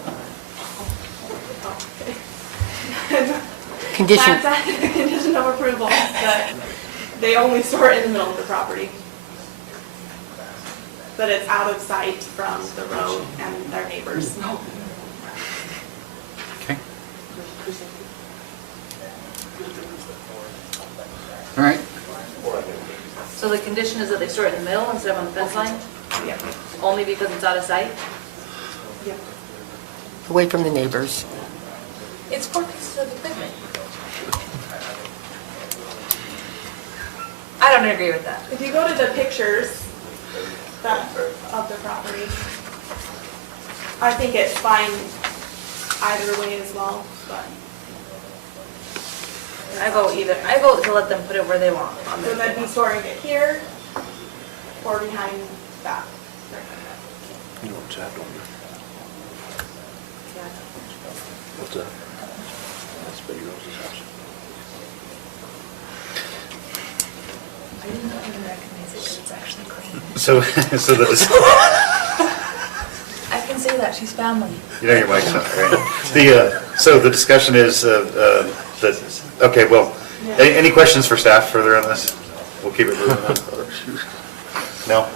Condition, That's a condition of approval, that they only store it in the middle of the property. But it's out of sight from the road and their neighbors. Okay. All right. So the condition is that they store it in the middle instead of on the fence line? Yep. Only because it's out of sight? Yep. away from the neighbors. It's 4 pieces of equipment. I don't agree with that. If you go to the pictures of the property, I think it's fine either way as well, but. I vote to let them put it where they want. So they'd be storing it here or behind that. You know what's that, don't you? What's that? That's Betty Rose's house. I didn't even recognize it because it's actually clean. So I can say that, she's family. you know your mic's not right. So the discussion is that, okay, well, any questions for staff further on this? We'll keep it moving on. No?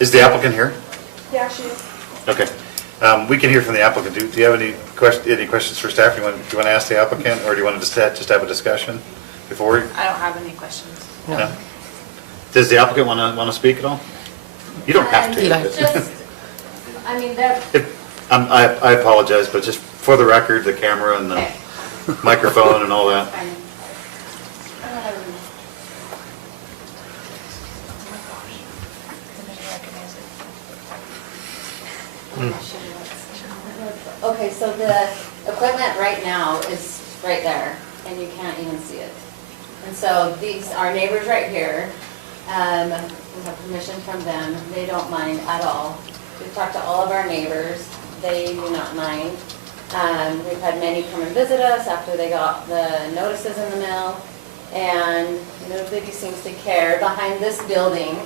Is the applicant here? Yeah, she is. Okay. We can hear from the applicant. Do you have any questions for staff? Do you want to ask the applicant, or do you want to just have a discussion before we? I don't have any questions. No. Does the applicant want to speak at all? You don't have to. Just, I mean, that, I apologize, but just for the record, the camera and the microphone and all that. okay, so the equipment right now is right there, and you can't even see it. And so these, our neighbors right here, we have permission from them, they don't mind at all. We've talked to all of our neighbors, they do not mind. We've had many come and visit us after they got the notices in the mail, and nobody seems to care. Behind this building,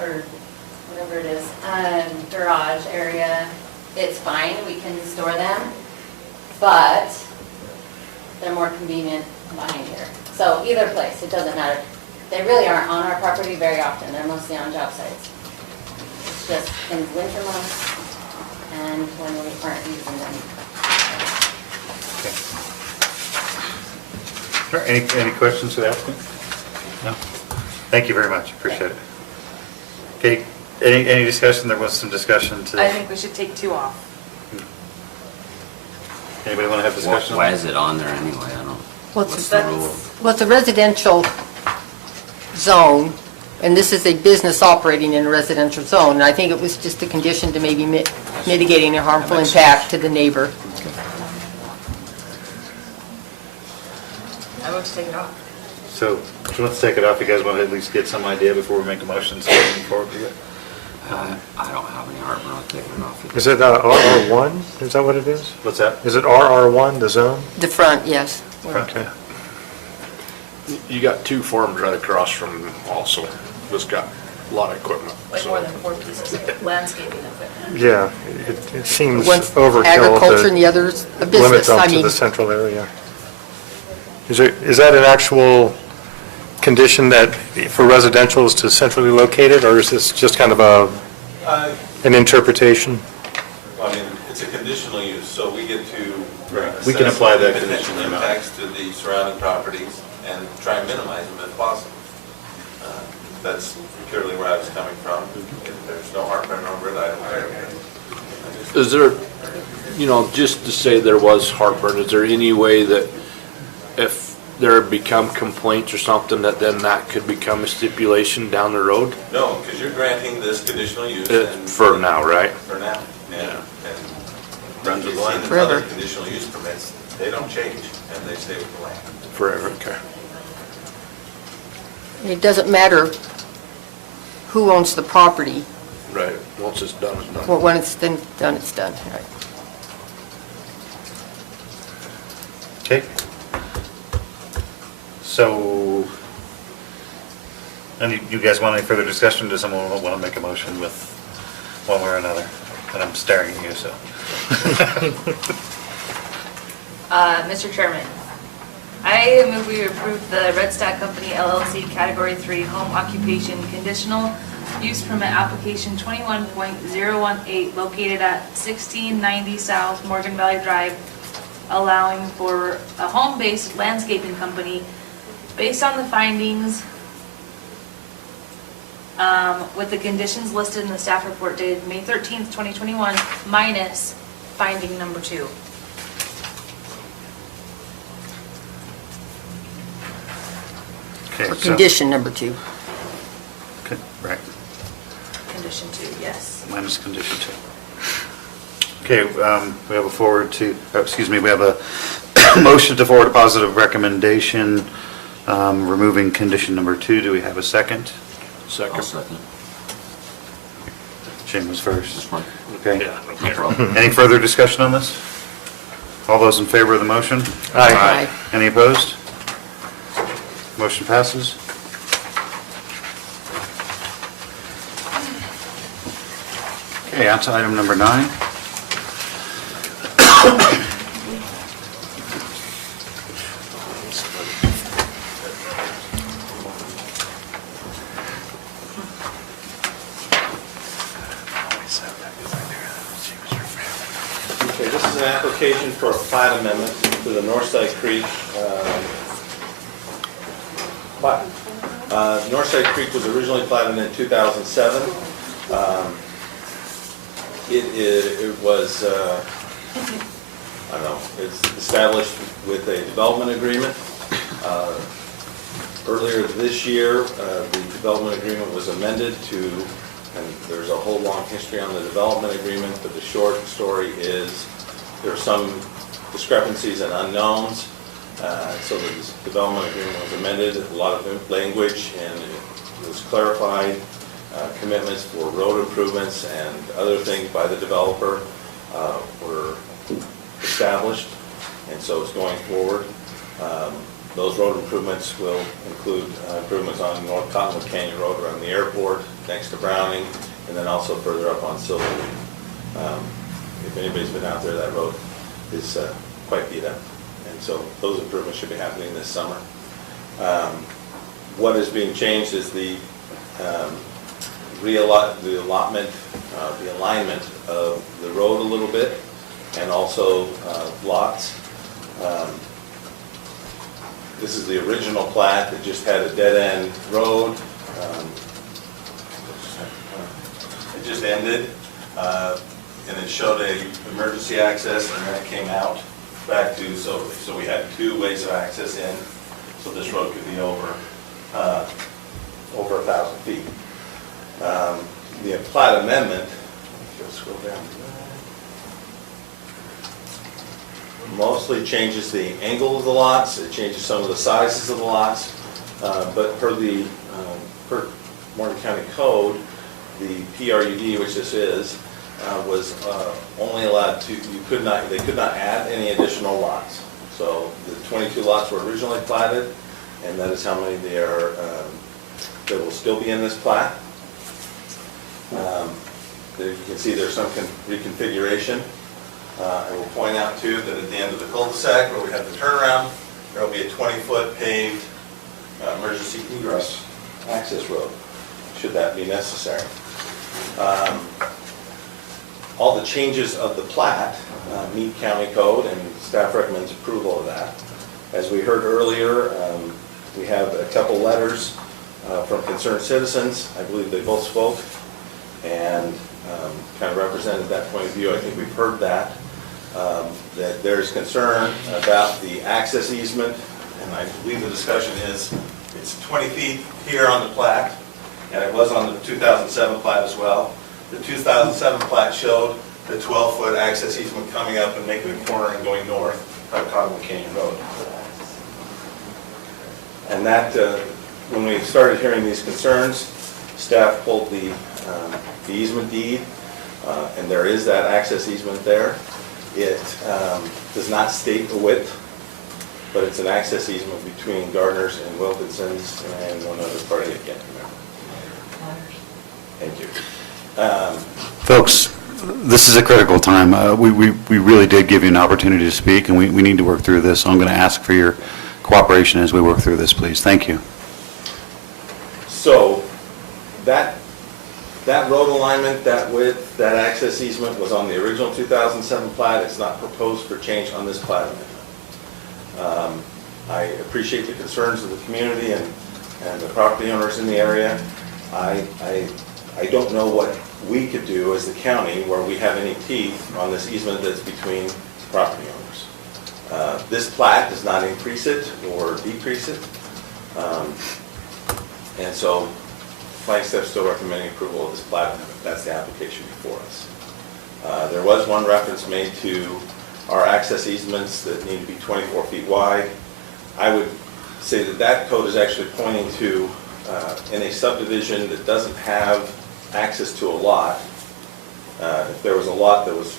or whatever it is, garage area, it's fine, we can store them, but they're more convenient behind here. So either place, it doesn't matter. They really aren't on our property very often, they're mostly on job sites. It's just in winter months and when we aren't using them. Okay. Sure. Any questions for the applicant? No? Thank you very much, appreciate it. Okay, any discussion? There was some discussion to. I think we should take 2 off. Anybody want to have discussion? Why is it on there anyway? I don't, what's the rule? Well, it's a residential zone, and this is a business operating in a residential zone. And I think it was just a condition to maybe mitigating a harmful impact to the neighbor. I vote to take it off. So, if you want to take it off, you guys want to at least get some idea before we make a motion to move forward with it? I don't have any heartburn on taking it off. Is it RR1? Is that what it is? What's that? Is it RR1, the zone? The front, yes. Okay. You got 2 farms right across from them also. It's got a lot of equipment. Like more than 4 pieces of landscaping equipment. Yeah, it seems One's overkill agriculture and the to other's a limit business. them I to mean, the central area. Is that an actual condition that for residential is to centrally located, or is this just kind of an interpretation? I mean, it's a conditional use, so we get to We can apply that potential conditional amount. impacts to the surrounding properties and try and minimize them if possible. That's purely where I was coming from. If there's no heartburn over it, I don't care. Is there, just to say there was heartburn, is there any way that if there become complaints or something, that then that could become a stipulation down the road? No, because you're granting this conditional use. and- For now, right? For now, and Runs with the you've land. seen Forever. other conditional use permits, they don't change, and they stay with the land. Forever, okay. It doesn't matter who owns the property. Right, once it's done, it's done. Well, when it's then done, it's done. Right. Okay. So, and you guys want any further discussion? Does someone want to make a motion with one way or another? And I'm staring at you, so. Mr. Chairman, I move we approve the Red Stack Company LLC Category 3 Home Occupation Conditional Use Permit Application 21.018 located at 1690 South Morgan Valley Drive, allowing for a home-based landscaping company based on the findings with the conditions listed in the staff report dated May 13th, 2021, minus finding number 2. Okay, Or so- condition number 2. Okay, right. Condition 2, yes. Minus condition 2. Okay, we have a forward to, we have a motion to forward a positive recommendation, removing condition number 2. Do we have a second? Second. Jim was first. Okay. Yeah, no problem. Any further discussion on this? All those in favor of the motion? Aye. Any opposed? Motion passes. Okay, on to item number 9. Okay, this is an application for a plat amendment to the Northside Creek plat. Northside Creek was originally platted in 2007. It was, I don't know, it's established with a development agreement. Earlier this year, the development agreement was amended to, and there's a whole long history on the development agreement, but the short story is there are some discrepancies and unknowns. So the development agreement was amended, a lot of language, and it was clarified. Commitments for road improvements and other things by the developer were established, and so it's going forward. Those road improvements will include improvements on North Cottonwood Canyon Road around the airport, next to Browning, and then also further up on Silverwood. If anybody's been out there, that road is quite beat up, and so those improvements should be happening this summer. What is being changed is the alignment of the road a little bit, and also lots. This is the original plat that just had a dead-end road. It just ended, and it showed a emergency access, and then it came out back to, so we had 2 ways of access in, so this road could be over 1,000 feet. The plat amendment, if you'll scroll down to that, mostly changes the angle of the lots, it changes some of the sizes of the lots, but per Morgan County Code, the PRUD, which this is, was only allowed to, they could not add any additional lots. So the 22 lots were originally platted, and that is how many there are, that will still be in this plat. There you can see there's some reconfiguration. I will point out too that at the end of the cul-de-sac where we have the turnaround, there will be a 20-foot paved emergency egress access road, should that be necessary. All the changes of the plat meet county code, and staff recommends approval of that. As we heard earlier, we have a couple letters from concerned citizens. I believe they both spoke and kind of represented that point of view. I think we've heard that there's concern about the access easement, and I believe the discussion is it's 20 feet here on the plat, and it was on the 2007 plat as well. The 2007 plat showed the 12-foot access easement coming up and making a corner and going north of Cottonwood Canyon Road. And that when we started hearing these concerns, staff pulled the easement deed, and there is that access easement there. It does not state the width, but it's an access easement between Gardner's and Wilkinson's and one other party I can't remember. Thank you. Folks, this is a critical time. We really did give you an opportunity to speak, and we need to work through this. So I'm going to ask for your cooperation as we work through this, please. Thank you. So that road alignment, that width, that access easement was on the original 2007 plat. It's not proposed for change on this plat amendment. I appreciate the concerns of the community and the property owners in the area. I don't know what we could do as the county where we have any teeth on this easement that's between property owners. This plat does not increase it or decrease it. And so planning staff still recommending approval of this plat amendment. That's the application before us. There was one reference made to our access easements that need to be 24 feet wide. I would say that that code is actually pointing to in a subdivision that doesn't have access to a lot. If there was a lot that was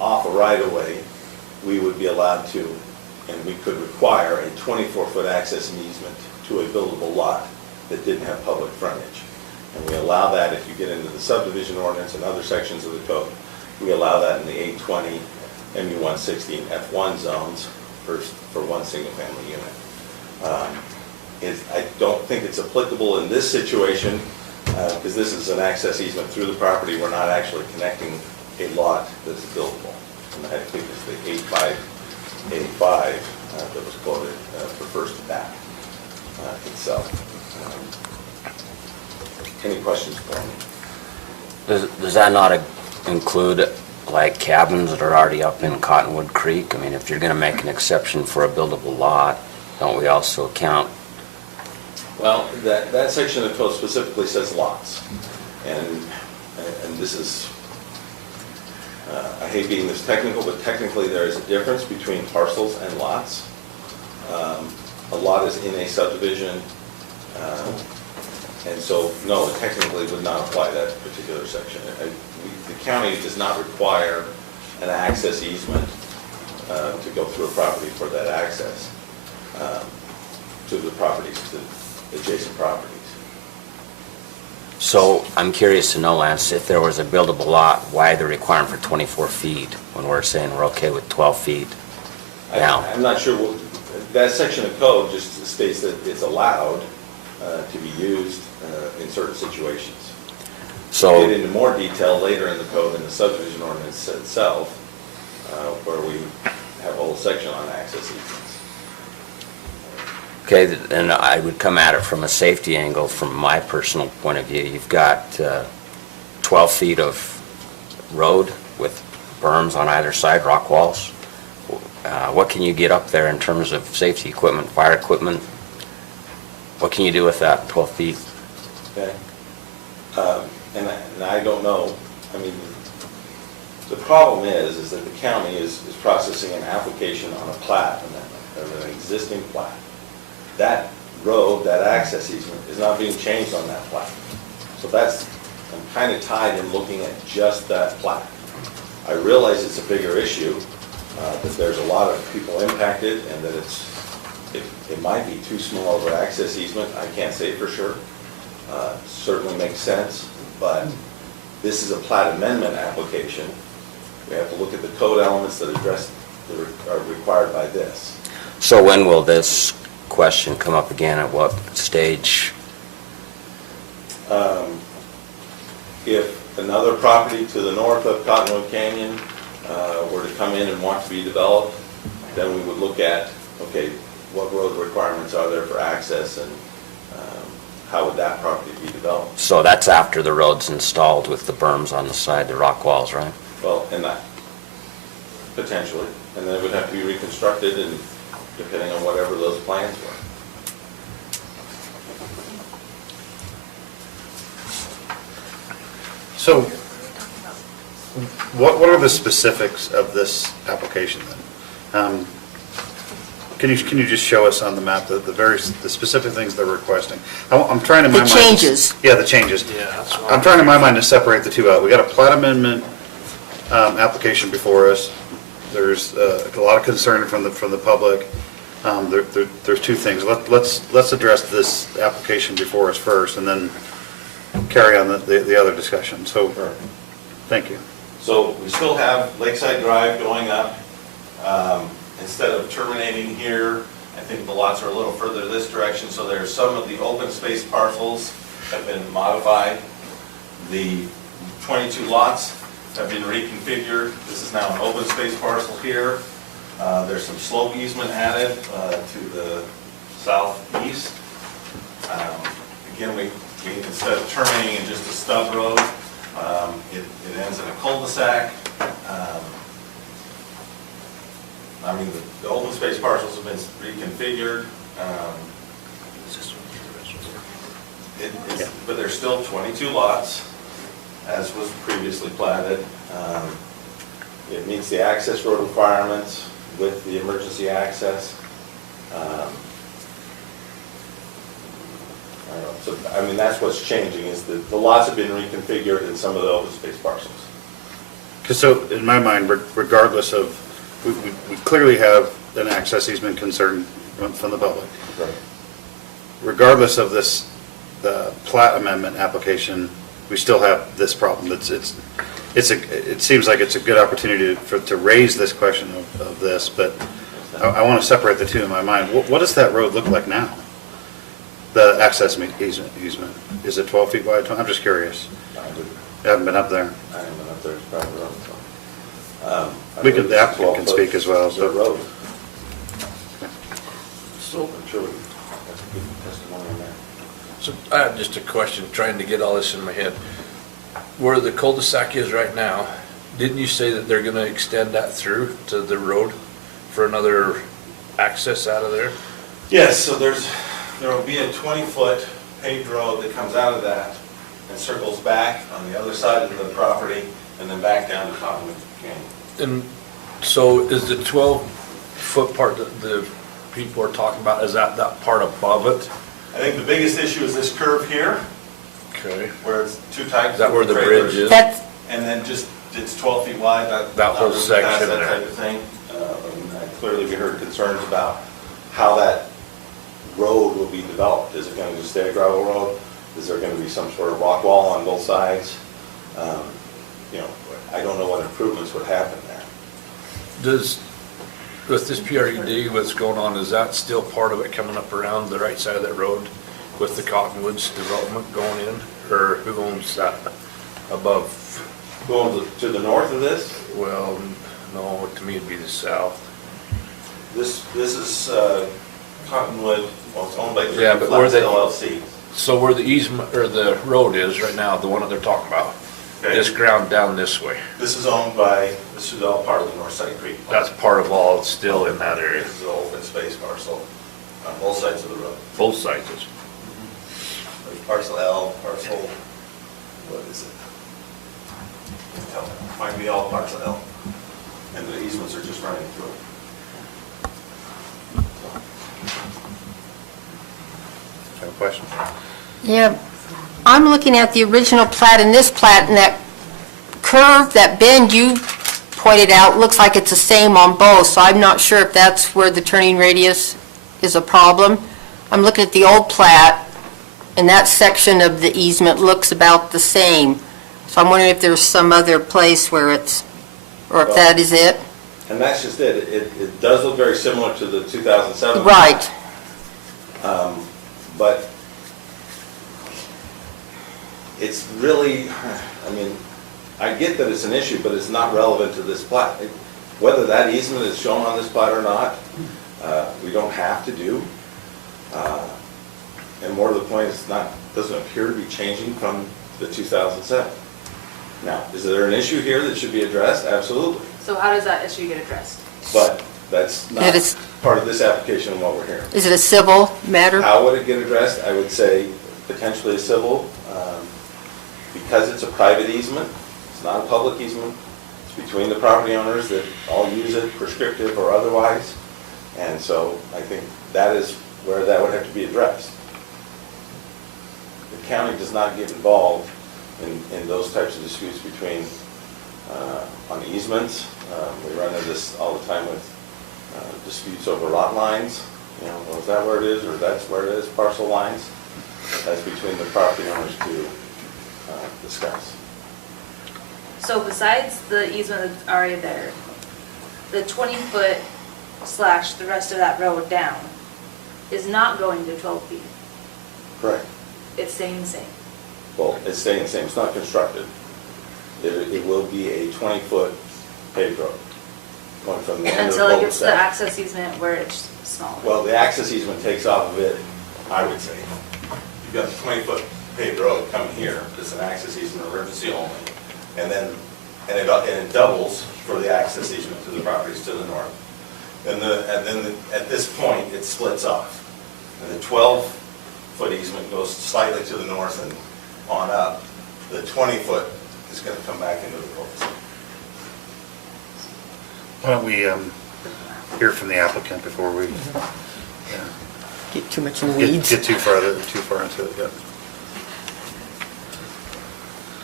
off a right-of-way, we would be allowed to, and we could require a 24-foot access and easement to a buildable lot that didn't have public frontage. And we allow that if you get into the subdivision ordinance and other sections of the code. We allow that in the 820, MU160, and F1 zones for one single-family unit. I don't think it's applicable in this situation because this is an access easement through the property. We're not actually connecting a lot that's buildable. And I think it's the 8585 that was quoted refers to that itself. Any questions for me? Does that not include like cabins that are already up in Cottonwood Creek? I mean, if you're going to make an exception for a buildable lot, don't we also count? Well, that section of the code specifically says lots. And this is, I hate being this technical, but technically there is a difference between parcels and lots. A lot is in a subdivision, and so, no, it technically would not apply that particular section. The county does not require an access easement to go through a property for that access to the properties, to adjacent properties. So I'm curious to know, Lance, if there was a buildable lot, why the requirement for 24 feet when we're saying we're okay with 12 feet now? I'm not sure what, that section of code just states that it's allowed to be used in certain situations. So We'll get into more detail later in the code in the subdivision ordinance itself, where we have a whole section on access easements. Okay, then I would come at it from a safety angle. From my personal point of view, you've got 12 feet of road with berms on either side, rock walls. What can you get up there in terms of safety equipment, fire equipment? What can you do with that 12 feet? Okay. And I don't know. I mean, the problem is that the county is processing an application on a plat amendment, of an existing plat. That road, that access easement, is not being changed on that plat. So that's, I'm kind of tied in looking at just that plat. I realize it's a bigger issue, that there's a lot of people impacted, and that it might be too small of an access easement. I can't say for sure. Certainly makes sense, but this is a plat amendment application. We have to look at the code elements that are required by this. So when will this question come up again? At what stage? If another property to the north of Cottonwood Canyon were to come in and want to be developed, then we would look at, okay, what road requirements are there for access, and how would that property be developed? So that's after the road's installed with the berms on the side, the rock walls, right? Well, and that, potentially, and then it would have to be reconstructed, and depending on whatever those plans were. So what are the specifics of this application then? Can you just show us on the map the specific things they're requesting? I'm trying to, in my mind. The changes. Yeah, the changes. Yeah, that's what I'm trying in my mind to separate the two out. We got a plat amendment application before us. There's a lot of concern from the public. There's two things. Let's address this application before us first, and then carry on the other discussion. So, thank you. So we still have Lakeside Drive going up. Instead of terminating here, I think the lots are a little further this direction, so there's some of the open space parcels have been modified. The 22 lots have been reconfigured. This is now an open space parcel here. There's some slope easement added to the southeast. Again, we instead of terminating in just a stub road, it ends in a cul-de-sac. I mean, the open space parcels have been reconfigured. But there's still 22 lots, as was previously platted. It meets the access road requirements with the emergency access. I don't know. So, I mean, that's what's changing, is that the lots have been reconfigured in some of the open space parcels. Because so, in my mind, regardless of, we clearly have an access easement concern from the public. Right. Regardless of this, the plat amendment application, we still have this problem. It seems like it's a good opportunity to raise this question of this, but I want to separate the two in my mind. What does that road look like now? The access easement, is it 12 feet wide? I'm just curious. I haven't been up there. I haven't been up there, it's probably wrong. The applicant can speak as well. So road. So, I'm sure that's a good testimony on that. so I have just a question, trying to get all this in my head. Where the cul-de-sac is right now, didn't you say that they're gonna extend that through to the road for another access out of there? Yes, so there will be a 20-foot paved road that comes out of that and circles back on the other side of the property and then back down to Cottonwood Canyon. And so is the 12-foot part that the people are talking about, is that part above it? I think the biggest issue is this curve here, Okay. where it's too tight. Is that where the bridge is? And then just, it's 12 feet wide, That whole not really past section that there. type of thing. And clearly we heard concerns about how that road will be developed. Is it going to just stay a gravel road? Is there going to be some sort of rock wall on both sides? You know, I don't know what improvements would happen there. Does, with this PRED, what's going on, is that still part of it coming up around the right side of that road with the Cottonwoods development going in? Or who owns that above? Going to the north of this? Well, no, to me it'd be the south. This is Cottonwood, well, it's owned by Yeah, but where Flats they, LLC. so where the easement, or the road is right now, the one that they're talking about, Okay. this ground down this way, This is owned by, this is all part of the North Side Creek. that's part of all still in that area, This is an open space parcel on both sides of the road. both sides. is- Like parcel L, parcel, what is it? Can't tell. Might be all parcel L. And the easements are just running through it. Have a question? Yeah, I'm looking at the original plat and this plat, and that curve, that bend you pointed out, looks like it's the same on both, so I'm not sure if that's where the turning radius is a problem. I'm looking at the old plat, and that section of the easement looks about the same. So I'm wondering if there's some other place where it's, or if that is it? And that's just it. It does look very similar to the 2007. Right. But it's really, I mean, I get that it's an issue, but it's not relevant to this plat. Whether that easement is shown on this plat or not, we don't have to do. And more to the point, it's not, doesn't appear to be changing from the 2007. Now, is there an issue here that should be addressed? Absolutely. So how does that issue get addressed? But that's not It is- part of this application and what we're hearing. Is it a civil matter? How would it get addressed? I would say potentially a civil, because it's a private easement, it's not a public easement, it's between the property owners that all use it, prescriptive or otherwise. And so I think that is where that would have to be addressed. The county does not get involved in those types of disputes between, on easements. We run into this all the time with disputes over lot lines. You know, well, is that where it is, or that's where it is, parcel lines? That's between the property owners to discuss. So besides the easement that's already there, the 20-foot / the rest of that road down is not going to 12 feet. Correct. It's staying the same. Well, it's staying the same, it's not constructed. It will be a 20-foot paved road, going from the end of the Until it gets to the cul-de-sac. access easement where it's smaller. Well, the access easement takes off of it, I would say. You've got the 20-foot paved road coming here, it's an access easement, emergency only. And then, and it doubles for the access easement to the properties to the north. And then at this point, it splits off. And the 12-foot easement goes slightly to the north and on up. The 20-foot is going to come back into the cul-de-sac. Why don't we hear from the applicant before we Get too much in the get weeds. too far into it, yeah.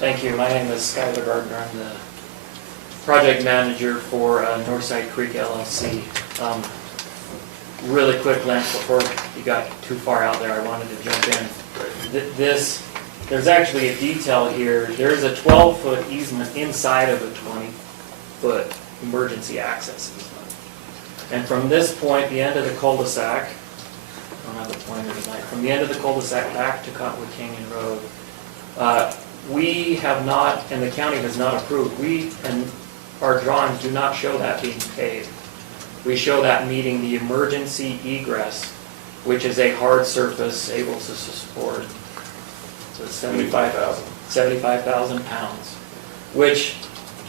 Thank you. My name is Skylar Gardner. I'm the project manager for Northside Creek LLC. Really quick, Lance, before you got too far out there, I wanted to jump in. There's actually a detail here. There's a 12-foot easement inside of a 20-foot emergency access easement. And from this point, the end of the cul-de-sac, I don't have the pointer tonight, from the end of the cul-de-sac back to Cottonwood Canyon Road, we have not, and the county has not approved, we and our drawings do not show that being paved. We show that meeting the emergency egress, which is a hard surface able to support 75,000 pounds, which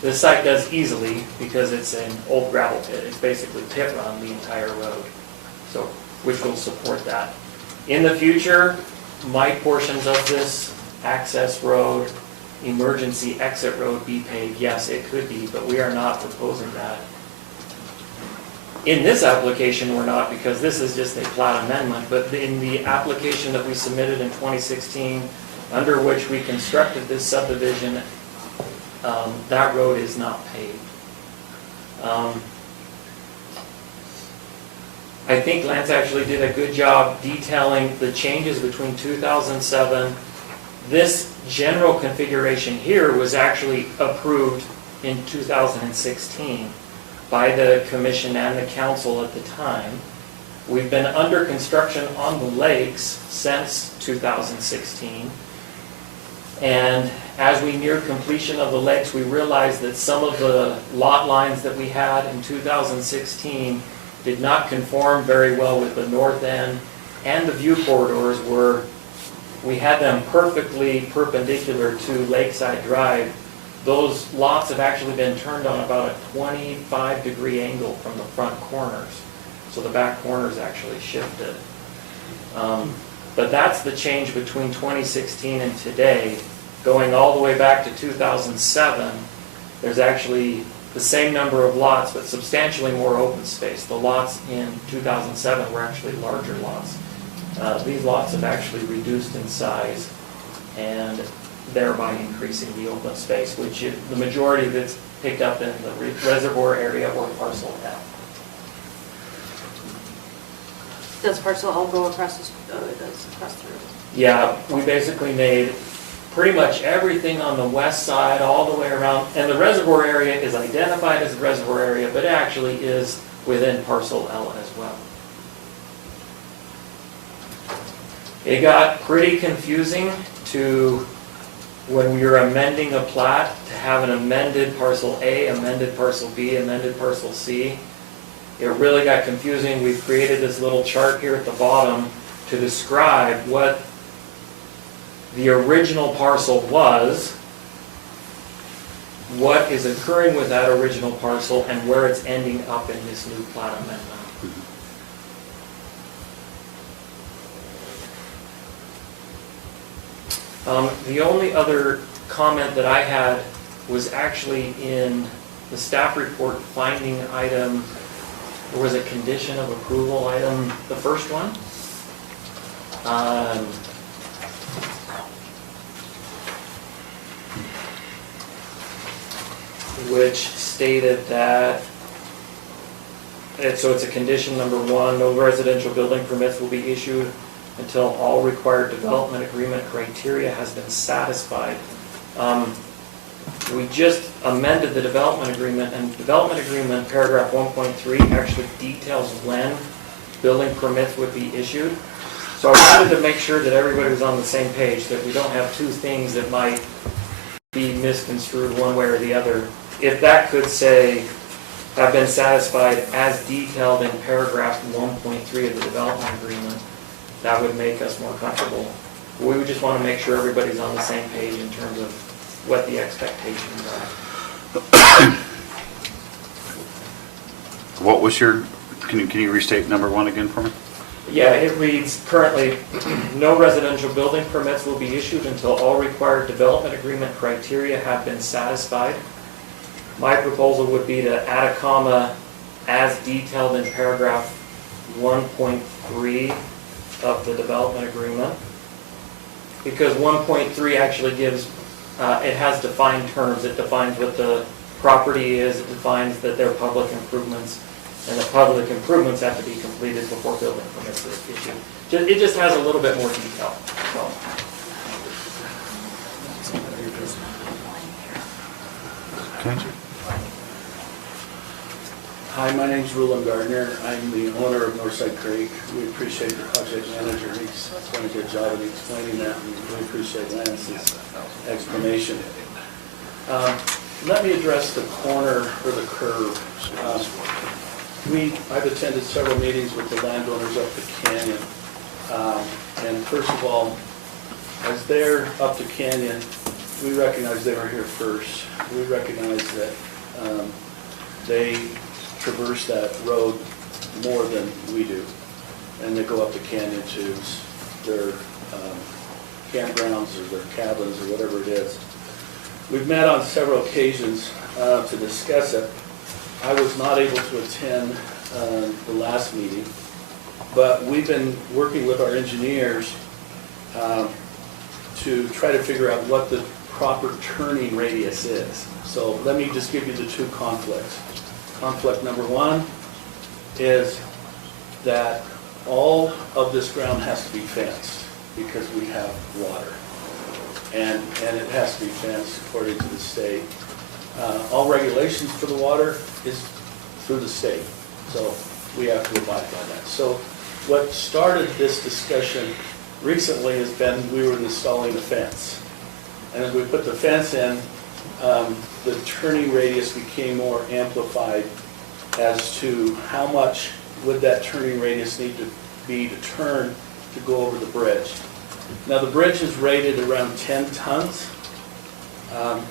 the site does easily because it's an old gravel pit. It's basically pit run the entire road, so which will support that. In the future, my portions of this access road, emergency exit road be paved, yes, it could be, but we are not proposing that. In this application, we're not, because this is just a plat amendment, but in the application that we submitted in 2016, under which we constructed this subdivision, that road is not paved. I think Lance actually did a good job detailing the changes between 2007. This general configuration here was actually approved in 2016 by the commission and the council at the time. We've been under construction on the lakes since 2016. And as we near completion of the lakes, we realized that some of the lot lines that we had in 2016 did not conform very well with the north end, and the view corridors were, we had them perfectly perpendicular to Lakeside Drive. Those lots have actually been turned on about a 25-degree angle from the front corners. So the back corners actually shifted. But that's the change between 2016 and today. Going all the way back to 2007, there's actually the same number of lots, but substantially more open space. The lots in 2007 were actually larger lots. These lots have actually reduced in size and thereby increasing the open space, which is the majority of it's picked up in the reservoir area or parcel F. Does parcel L go across this, it does, across the road? Yeah, we basically made pretty much everything on the west side all the way around, and the reservoir area is identified as a reservoir area, but it actually is within parcel L as well. It got pretty confusing to, when we were amending a plat, to have an amended parcel A, amended parcel B, amended parcel C. It really got confusing. We've created this little chart here at the bottom to describe what the original parcel was, what is occurring with that original parcel, and where it's ending up in this new plat amendment. The only other comment that I had was actually in the staff report finding item or was it condition of approval item, the first one? Which stated that, so it's a condition number 1, no residential building permits will be issued until all required development agreement criteria has been satisfied. We just amended the development agreement, and development agreement paragraph 1.3 actually details when building permits would be issued. So I wanted to make sure that everybody was on the same page, that we don't have two things that might be misconstrued one way or the other. If that could say, have been satisfied as detailed in paragraph 1.3 of the development agreement, that would make us more comfortable. We would just want to make sure everybody's on the same page in terms of what the expectations are. What was your, can you restate number 1 again for me? Yeah, it reads, currently, no residential building permits will be issued until all required development agreement criteria have been satisfied. My proposal would be to add a comma as detailed in paragraph 1.3 of the development agreement. Because 1.3 actually gives, it has defined terms. It defines what the property is, it defines that they're public improvements, and the public improvements have to be completed before building permits are issued. It just has a little bit more detail. So. Okay. Hi, my name's Roland Gardner. I'm the owner of Northside Creek. We appreciate the project manager. He's done a good job of explaining that, and we appreciate Lance's explanation. Let me address the corner or the curve. I've attended several meetings with the landowners up the canyon. And first of all, as they're up the canyon, we recognize they were here first. We recognize that they traverse that road more than we do. And they go up the canyon to their campgrounds or their cabins or whatever it is. We've met on several occasions to discuss it. I was not able to attend the last meeting, but we've been working with our engineers to try to figure out what the proper turning radius is. So let me just give you the two conflicts. Conflict number 1 is that all of this ground has to be fenced because we have water. And it has to be fenced according to the state. All regulations for the water is through the state, so we have to abide by that. So what started this discussion recently has been we were installing a fence. And as we put the fence in, the turning radius became more amplified as to how much would that turning radius need to be to turn to go over the bridge. Now the bridge is rated around 10 tons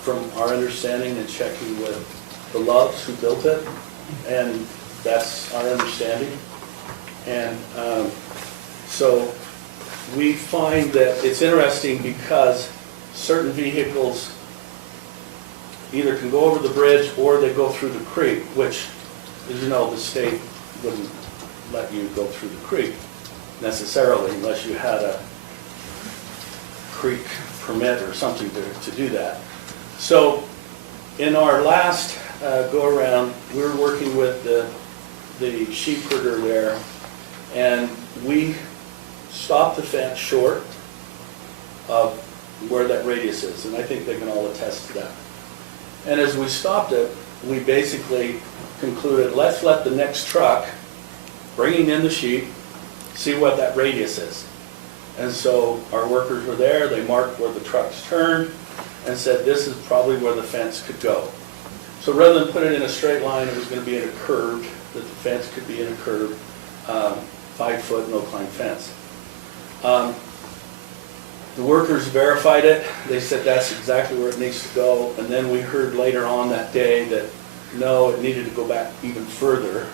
from our understanding and checking with the Loves who built it, and that's our understanding. And so we find that it's interesting because certain vehicles either can go over the bridge or they go through the creek, which, as you know, the state wouldn't let you go through the creek necessarily unless you had a creek permit or something to do that. So in our last go-around, we were working with the sheep herder there, and we stopped the fence short of where that radius is, and I think they can all attest to that. And as we stopped it, we basically concluded, let's let the next truck bringing in the sheep see what that radius is. And so our workers were there, they marked where the trucks turned and said this is probably where the fence could go. So rather than put it in a straight line, it was going to be in a curve, that the fence could be in a curve, 5-foot no-climb fence. The workers verified it. They said that's exactly where it needs to go. And then we heard later on that day that no, it needed to go back even further.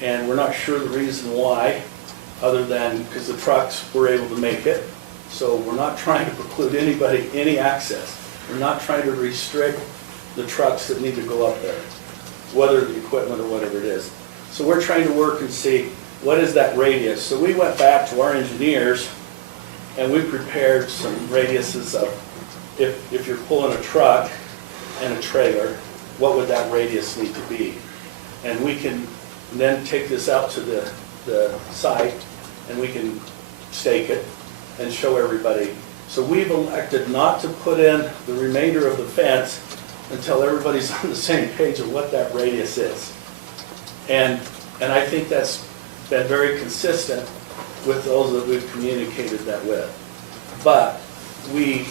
And we're not sure the reason why, other than because the trucks were able to make it. So we're not trying to preclude anybody any access. We're not trying to restrict the trucks that need to go up there, whether the equipment or whatever it is. So we're trying to work and see, what is that radius? So we went back to our engineers, and we prepared some radiuses of, if you're pulling a truck and a trailer, what would that radius need to be? And we can then take this out to the site, and we can stake it and show everybody. So we've elected not to put in the remainder of the fence until everybody's on the same page of what that radius is. And I think that's been very consistent with those that we've communicated that with. But we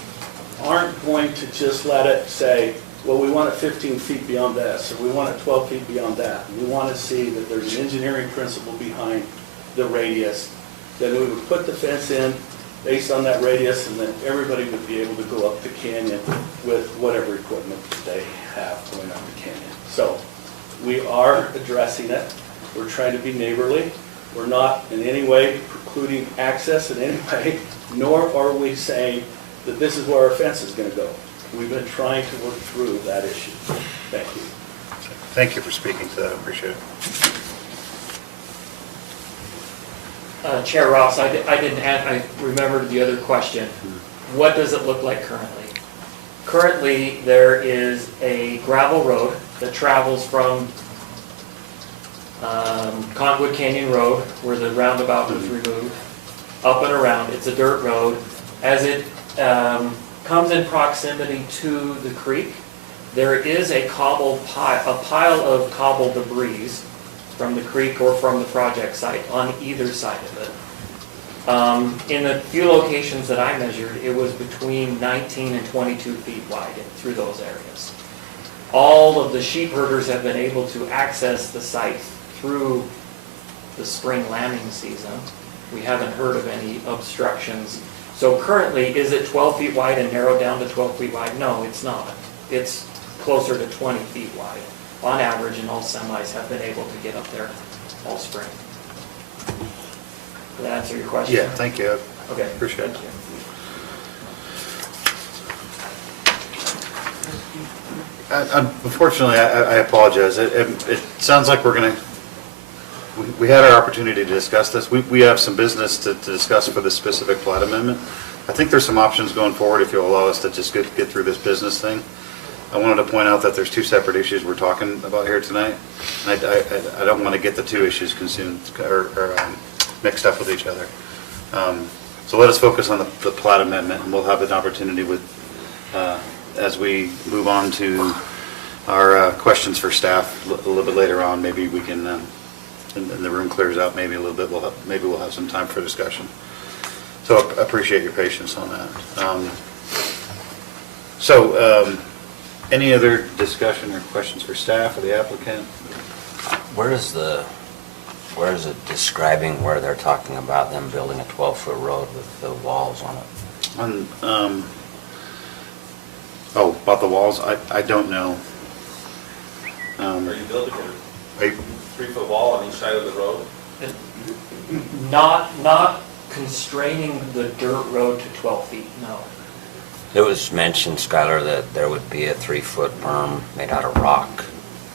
aren't going to just let it say, well, we want it 15 feet beyond this, or we want it 12 feet beyond that. We want to see that there's an engineering principle behind the radius, that we would put the fence in based on that radius, and then everybody would be able to go up the canyon with whatever equipment that they have going up the canyon. So we are addressing it. We're trying to be neighborly. We're not in any way precluding access in any way, nor are we saying that this is where our fence is going to go. We've been trying to work through that issue. Thank you. Thank you for speaking to that, I appreciate it. Chair Ross, I didn't add, I remembered the other question. What does it look like currently? Currently, there is a gravel road that travels from Cottonwood Canyon Road, where the roundabout was removed, up and around. It's a dirt road. As it comes in proximity to the creek, there is a pile of cobble debris from the creek or from the project site on either side of it. In the few locations that I measured, it was between 19 and 22 feet wide through those areas. All of the sheep herders have been able to access the site through the spring lambing season. We haven't heard of any obstructions. So currently, is it 12 feet wide and narrowed down to 12 feet wide? No, it's not. It's closer to 20 feet wide on average, and all semis have been able to get up there all spring. Did that answer your question? Yeah, thank you. Okay. Appreciate it. Thank you. Unfortunately, I apologize. It sounds like we had our opportunity to discuss this. We have some business to discuss for this specific plat amendment. I think there's some options going forward if you'll allow us to just get through this business thing. I wanted to point out that there's two separate issues we're talking about here tonight. And I don't want to get the two issues consumed or mixed up with each other. So let us focus on the plat amendment, and we'll have an opportunity with as we move on to our questions for staff a little bit later on. Maybe we can, and the room clears out maybe a little bit, maybe we'll have some time for discussion. So I appreciate your patience on that. Any other discussion or questions for staff or the applicant? Where is it describing where they're talking about them building a 12-foot road with the walls on it? About the walls? I don't know. Are you building a 3-foot wall on each side of the road? Not constraining the dirt road to 12 feet, no. It was mentioned, Skylar, that there would be a 3-foot berm made out of rock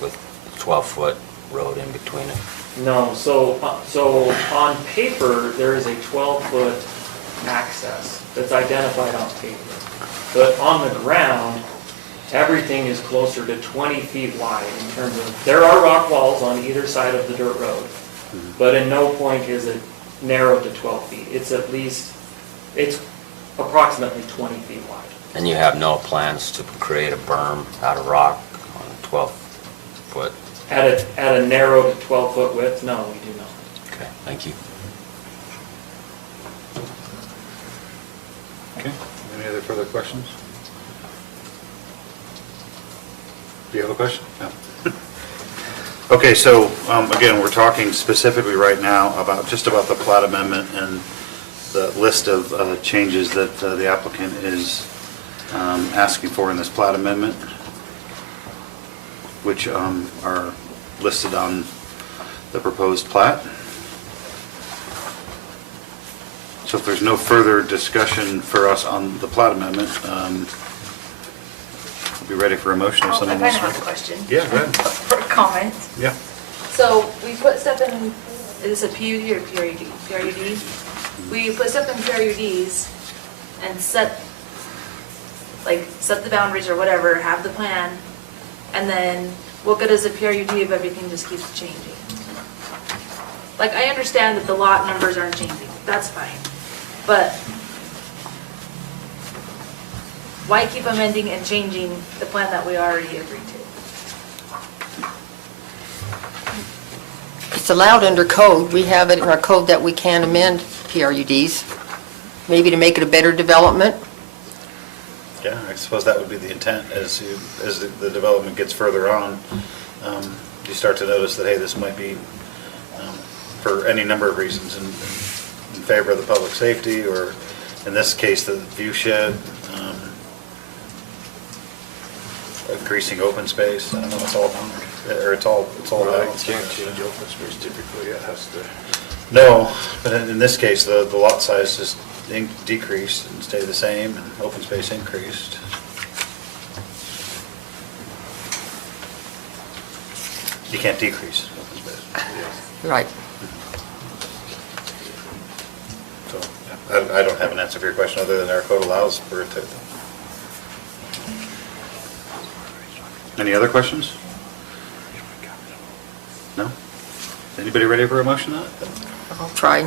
with a 12-foot road in between it. No, so on paper, there is a 12-foot access that's identified on paper. But on the ground, everything is closer to 20 feet wide in terms of, there are rock walls on either side of the dirt road, but in no point is it narrowed to 12 feet. It's approximately 20 feet wide. And you have no plans to create a berm out of rock on a 12-foot? At a narrowed 12-foot width, no, we do not. Okay, thank you. Okay, any other further questions? Do you have a question? No. Okay, so again, we're talking specifically right now about the plat amendment and the list of changes that the applicant is asking for in this plat amendment, which are listed on the proposed plat. So if there's no further discussion for us on the plat amendment, we'll be ready for a motion if I someone kind wants of to. have a question. Yeah, go ahead. For a comment. Yeah. So we put stuff in, is this a PUD or PRUD? PRUD? We put stuff in PRUDs and set the boundaries or whatever, have the plan, and then what good is a PRUD if everything just keeps changing? Like, I understand that the lot numbers aren't changing, that's fine, but why keep amending and changing the plan that we already agreed to? It's allowed under code. We have it in our code that we can amend PRUDs, maybe to make it a better development. Yeah, I suppose that would be the intent as the development gets further on. You start to notice that, hey, this might be, for any number of reasons, in favor of the public safety, or in this case, the view shed, increasing open space. I don't know, it's all boundary, or it's all balanced. Can't change open space typically, it has to. No, but in this case, the lot size just decreased and stayed the same, and open space increased. You can't decrease open space. Right. So I don't have an answer for your question other than our code allows for it to. Any other questions? No? Anybody ready for a motion on it? I'll try.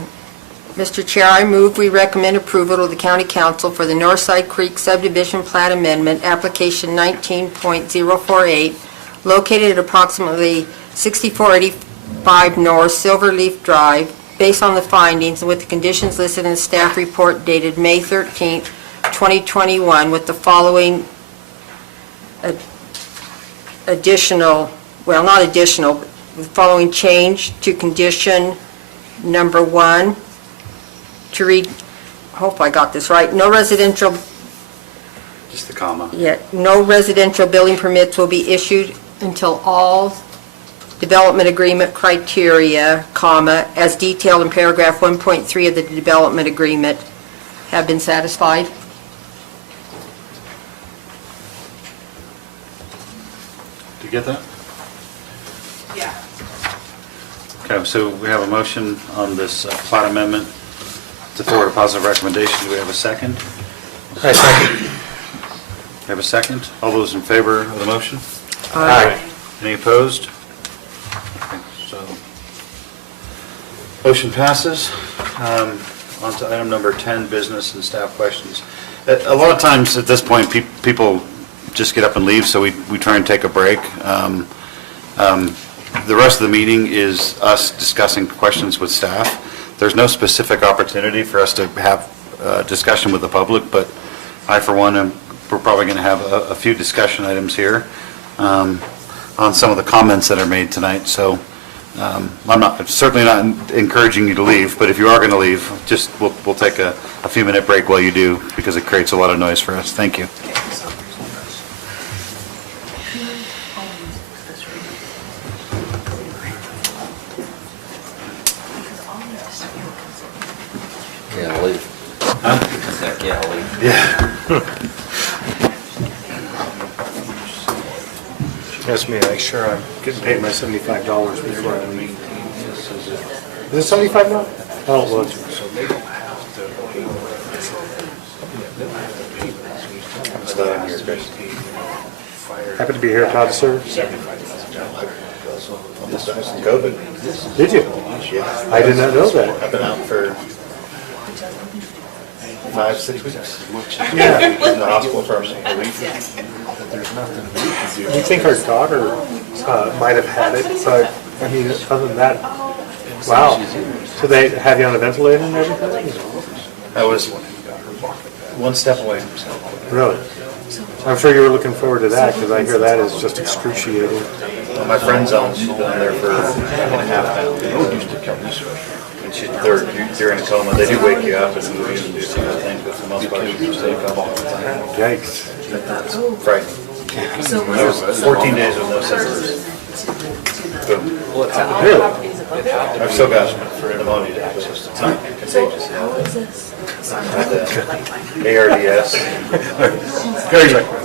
Mr. Chair, I move we recommend approval to the County Council for the Northside Creek Subdivision Plat Amendment, Application 19.048, located at approximately 6485 North Silverleaf Drive, based on the findings and with the conditions listed in the staff report dated May 13th, 2021, with the following additional, well, not additional, the following change to condition number 1, to read, hope I got this right, no residential, Just the comma. yeah, no residential building permits will be issued until all development agreement criteria, comma, as detailed in paragraph 1.3 of the development agreement have been satisfied. Did you get that? Yeah. Okay, so we have a motion on this plat amendment to forward a positive recommendation. Do we have a second? I second. We have a second? All those in favor of the motion? Aye. Any opposed? Okay, so, motion passes. On to item number 10, business and staff questions. A lot of times at this point, people just get up and leave, so we try and take a break. The rest of the meeting is us discussing questions with staff. There's no specific opportunity for us to have discussion with the public, but I, for one, we're probably going to have a few discussion items here on some of the comments that are made tonight. So I'm certainly not encouraging you to leave, but if you are going to leave, just we'll take a few-minute break while you do, because it creates a lot of noise for us. Thank you. Yeah, I'll leave. Huh? Yeah, I'll leave. Yeah. She asked me to make sure I'm getting paid my $75 before I leave. Is it 75 now? Oh, it was. What's that on here, Chris? Happy to be here, proud to serve. COVID. Did you? Yeah. I did not know that. I've been out for 5-6 weeks. Yeah. In the hospital for a week. We think our daughter might have had it, but, I mean, other than that, wow. So they have you on a ventilator and everything? I was one step away. Really? I'm sure you were looking forward to that, because I hear that is just excruciating. Well, my friend's on, she's been on there for a week and a half now. And they're during a coma. They do wake you up and move you and do some other things, but for the most part, you stay in coma all the time. Yikes. Frightening. I was 14 days with no symptoms. Boom. So all the properties above it? I've still got pneumonia to access. It's not So contagious. how is this? ARDS.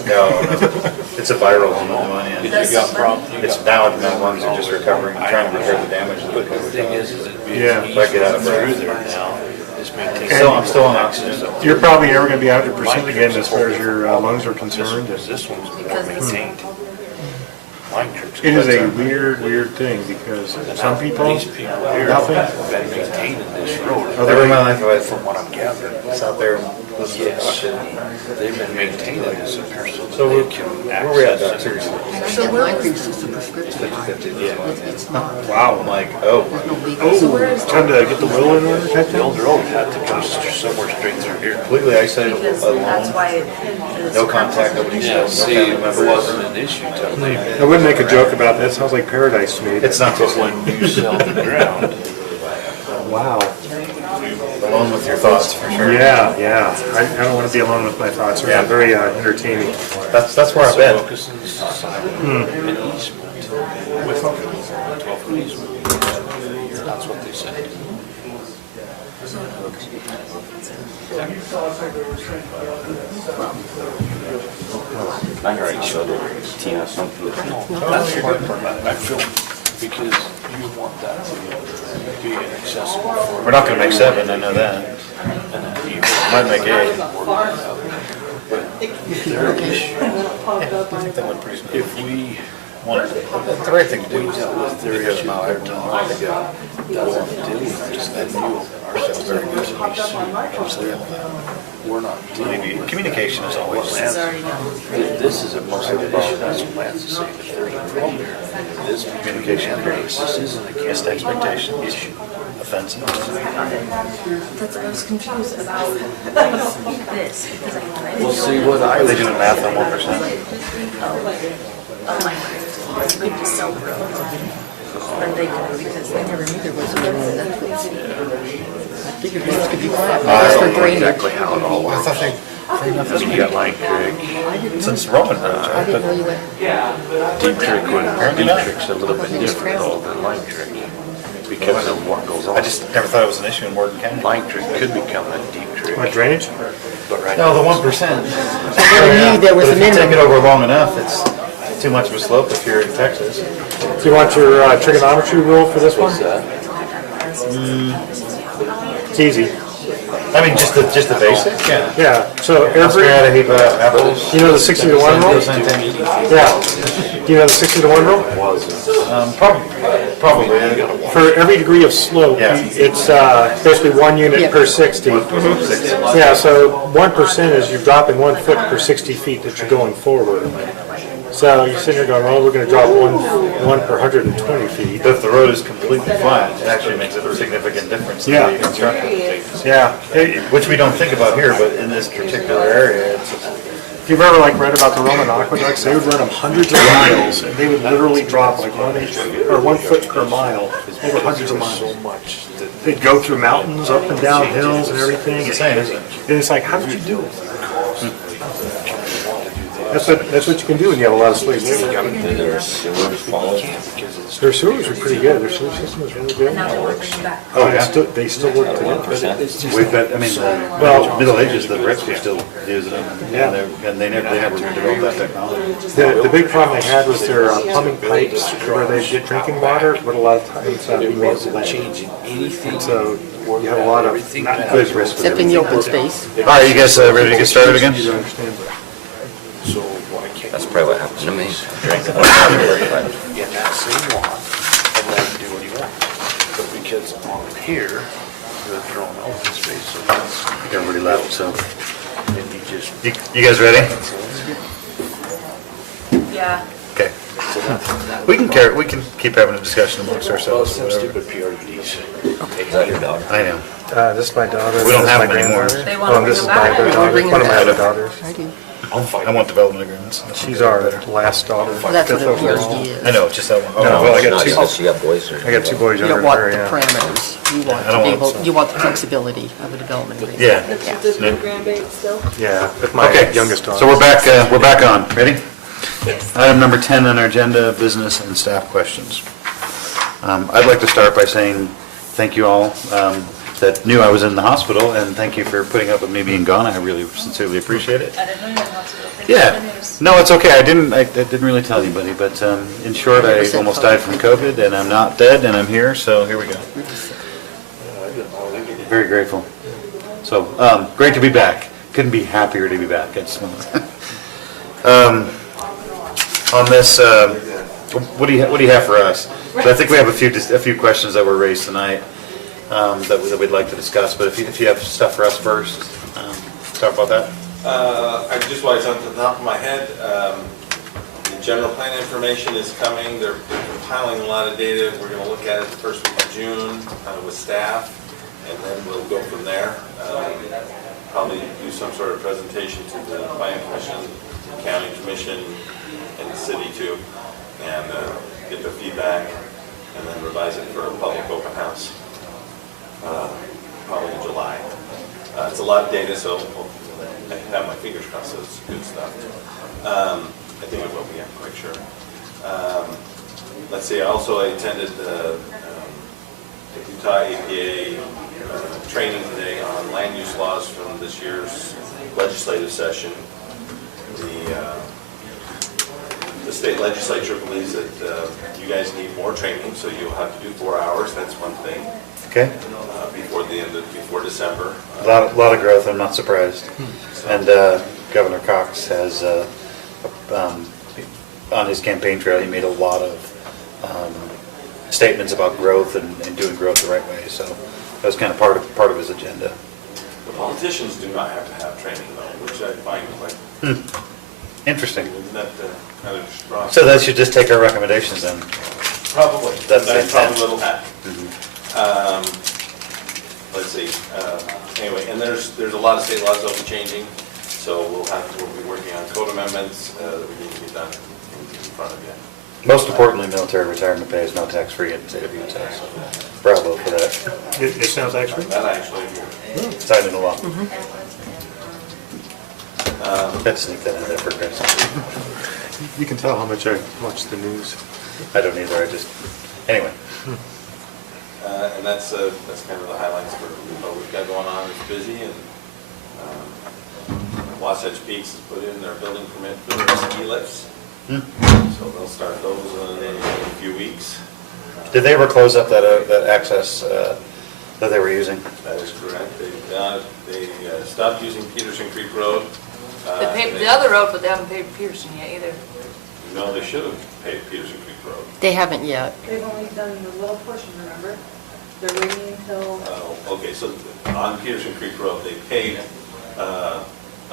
No, it's a viral pneumonia. It's now my lungs are just recovering, I'm trying to repair the damage. The thing is Yeah. if I get out of breath. I'm still on oxygen. You're probably never going to be 100% again as far as your lungs are concerned. This one's Because it's- It is a weird thing because some people, nothing. been maintaining this road. Every my life I've From what I'm gathering. it's out there. Yes, they've been maintaining this so So they where can we at, access Doc? it. Seriously? So my cream's just a prescription. 50/50. It's not. Wow. I'm like, oh. Time to get the will in order type The thing? old road had to come somewhere straight through here. Completely isolated, Because that's alone, why it. no contact, nobody Yeah, knows, no see, family it members. wasn't an issue till they, I wouldn't make a joke about that. It sounds like paradise to me. It's not but just when you sell the ground, Wow. alone with your thoughts, for sure. Yeah. I don't want to be alone with my thoughts. They're not very entertaining. That's where I've been. Wilkinson's society, an easement with 12 easement. That's what they said. I already showed Tina something. That's the hard part. I feel, because you want that to be inaccessible for. We're not gonna make 7, I know that. And then you Might make 8. But their issue, That went pretty smooth. if we The right thing to do is dealt with their because issue, now their I time to go, that's what we do, just then you ourselves very good. We're not dealing with. Communication is always. This is already done. This is a most of the issue, that's what Lance is saying, if there's a problem here, this Communication breaks. this isn't a Missed expectations, offenses. That's what I was confused about this, because I. We'll see what Are they doing math on 1%? Oh my God, we just sell the road. Or they could, because they never knew there was a road. I figured roads could be flat. I That's for don't know drainage. exactly how it all works. You got Line Creek, Since Roman roads, I right? didn't know you went. Deep Creek, Deep Creek's a little bit different though than Line Creek, because of what goes on. I just never thought it was an issue in Morgan County. Line Creek could become a Deep Creek. What, drainage? But right No, now, the 1%. I never knew there was But a if you take it minimum. over long enough, it's too much of a slope if you're in Texas. Do you want your trigonometry rule for this one? what's that? It's easy. I mean, just the basic, yeah. Yeah, so Every every, had a heap of apples. you know the 60 to 1 rule? Yeah. Do you know the 60 to 1 rule? Probably. Yeah. For every degree of slope, Yeah. it's basically 1 unit per 60. Yeah, so 1% is you're dropping 1 foot per 60 feet that you're going forward. So you're sitting there going, well, we're going to drop one per 120 feet. But if the road is completely flat, it actually makes a significant difference in the way you construct it. Yeah. Which we don't think about here, but in this particular area, it's, If you've ever read about the Roman aqueducts, they would run them hundreds of miles, and they would literally drop like 1 inch or 1 foot per mile over hundreds of miles. They'd go through mountains, up and down hills and everything. it's insane, isn't it? And it's like, how did you do it? That's what you can do when you have a lot of slave labor. Their sewers follow. Their sewers are pretty good. Their sewer system is really good. Now they're working back. Oh, they still work together. we've got, I mean, the Middle Ages, the Brits were still using them, and they never developed that technology. The big problem they had was their plumbing pipes where they get drinking water, but a lot of times be made of lead. Changing anything. So you have a lot of not good risk. Except in the open space. All right, you guys ready to get started again? You don't understand that. So what I can't. That's probably what happened to me. Drinking. In that same lot, and let him do what he wants. But because on here, they're throwing open space, so that's, Everybody left, so. and you just. You guys ready? Yeah. Okay. We can keep having a discussion amongst Well, ourselves. some whatever. stupid PRDs. Is that your dog? I know. This is my daughter. We don't this is have my them anymore. granddaughter. They want to This is bring my them back. daughter. One of my other them. daughters. I do. I want development agreements. She's our last daughter. Well, that's what fifth a overall. PRD is. I know, just that one. Oh, No, well, I got Not two. because you got boys or. I got 2 boys You younger don't than want her, the yeah. parameters. You want I don't to be want able, you want the flexibility of a development agreement. Yeah. This new grandbaby still? Yeah, with my Okay, youngest daughter. so we're back on. Ready? Item number 10 on our agenda, business and staff questions. I'd like to start by saying thank you all that knew I was in the hospital, and thank you for putting up with me being gone. I really sincerely appreciate it. I didn't know you were in the hospital. Thank you for the Yeah, news. no, it's okay. I didn't really tell anybody, but in short, I almost died from COVID, and I'm not dead, and I'm here, so here we go. Very grateful. So, great to be back. Couldn't be happier to be back. I just on this, what do you have for us? But I think we have a few questions that were raised tonight that we'd like to discuss. But if you have stuff for us first, talk about that. I just want to, on the top of my head, the general plan information is coming. They're compiling a lot of data. We're going to look at it the first week of June with staff, and then we'll go from there. Probably do some sort of presentation to the planning commission, county commission, and the city too, and get their feedback, and then revise it for a public open house, probably in July. It's a lot of data, so I have my fingers crossed, so it's good stuff. I think it will be, I'm quite sure. Let's see, I attended the Utah APA training today on land use laws from this year's legislative session. The state legislature believes that you guys need more training, so you'll have to do 4 hours. That's one thing. Okay. Before December. A lot of growth. I'm not surprised. And Governor Cox has on his campaign trail, he made a lot of statements about growth and doing growth the right way. So that was kind of part of his agenda. The politicians do not have to have training, though, which I find quite interesting. Isn't that kind of strong? So that should just take our recommendations then. Probably. That's the probably intent. a little hack. Let's see. Anyway, and there's a lot of state laws that'll be changing, so we'll be working on code amendments that we need to be done in front of you. Most importantly, military retirement pay is now tax-free in the state of Utah. So bravo for that. It sounds tax-free? That actually. Signed into law. Let's sneak that in there for Chris. You can tell how much I watch the news. I don't either. Anyway. And that's kind of the highlights for what we've got going on. It's busy, and Wasatch Peaks has put in their building permit for their ski lifts. So they'll start those in a few weeks. Did they ever close up that access that they were using? That is correct. They stopped using Peterson Creek Road. They paved the other road, but they haven't paved Pearson yet either. No, they should have paved Peterson Creek Road. They haven't yet. They've only done the little portion, remember? They're waiting until... Okay, so on Peterson Creek Road, they paved a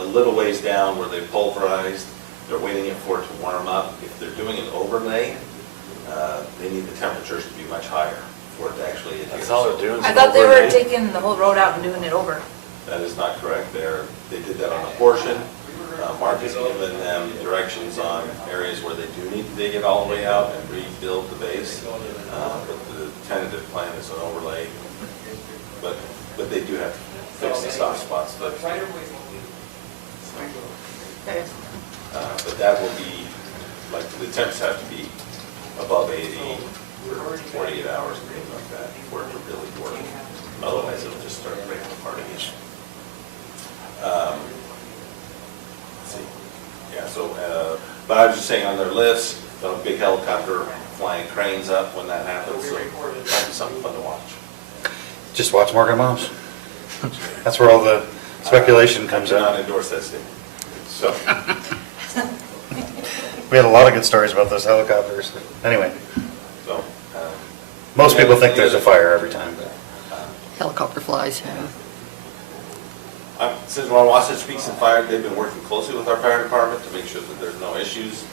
little ways down where they pulverized. They're waiting for it to warm up. If they're doing an overlay, they need the temperatures to be much higher for it to actually adhere. That's all they're doing. I thought they were taking the whole road out and doing it over. That is not correct. They did that on a portion. Mark has given them directions on areas where they do need to dig it all the way out and rebuild the base. But the tentative plan is an overlay. But they do have to fix the soft spots. But that will be, like, the temps have to be above 80 for 48 hours and things like that for it to really work. Otherwise, it'll just start breaking apart again. Let's see. Yeah, so, but I was just saying on their list, a big helicopter flying cranes up when that happens, so it might be something fun to watch. Just watch Morgan Moms. That's where all the speculation comes I in. do not endorse that statement. So. We had a lot of good stories about those helicopters. Anyway. So. Most people think there's a fire every time. Helicopter flies, yeah. Since we're on Wasatch Peaks and Fire, they've been working closely with our fire department to make sure that there's no issues.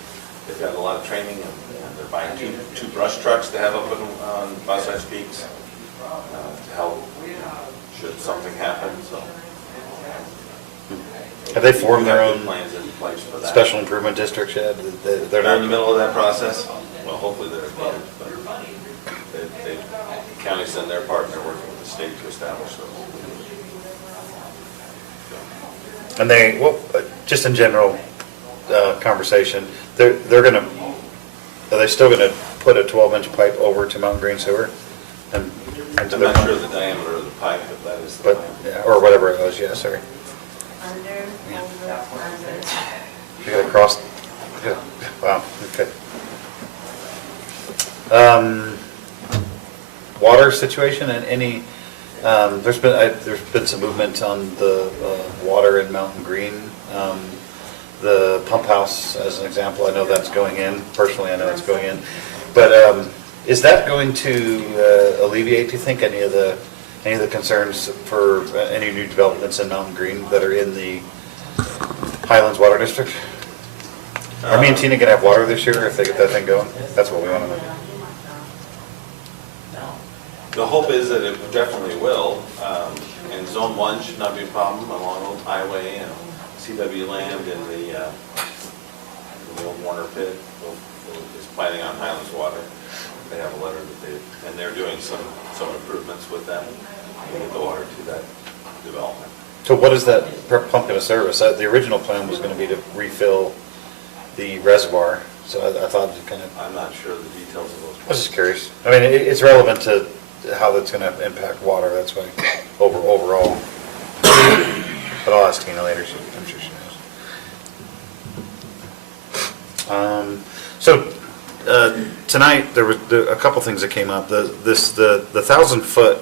They've got a lot of training, and they're buying two brush trucks to have up on Wasatch Peaks to help should something happen. So Have they formed their own plans in place for that? special improvement districts yet? They're not in the middle of that process. Well, hopefully they're at the end, but the county's done their part, and they're working with the state to establish those. And they, well, just in general conversation, are they still gonna put a 12-inch pipe over to Mountain Green Sewer? And into I'm their not sure pump? the diameter of the pipe, but that is the But, plan. yeah, or whatever it was, yeah, sorry. Under, over, under. You got to cross, yeah, wow, okay. Water situation and any, there's been some movement on the water in Mountain Green. The pump house, as an example, I know that's going in, personally I know it's going in. But is that going to alleviate, do you think, any of the concerns for any new developments in Mountain Green that are in the Highlands Water District? Are me and Tina gonna have water this year if they get that thing going? That's what we want to know. The hope is that it definitely will, and Zone 1 should not be a problem along Old Highway and CW land in the old Warner pit is planning on Highlands Water. They have a letter that and they're doing some improvements with them to get the water to that development. So what is that pump going to service? The original plan was going to be to refill the reservoir, so I thought it kind of... I'm not sure the details of those. I was just curious. I mean, it's relevant to how that's going to impact water, that's why, overall. But I'll ask Tina later, I'm sure she knows. So, tonight, there were a couple things that came up. The 1,000-foot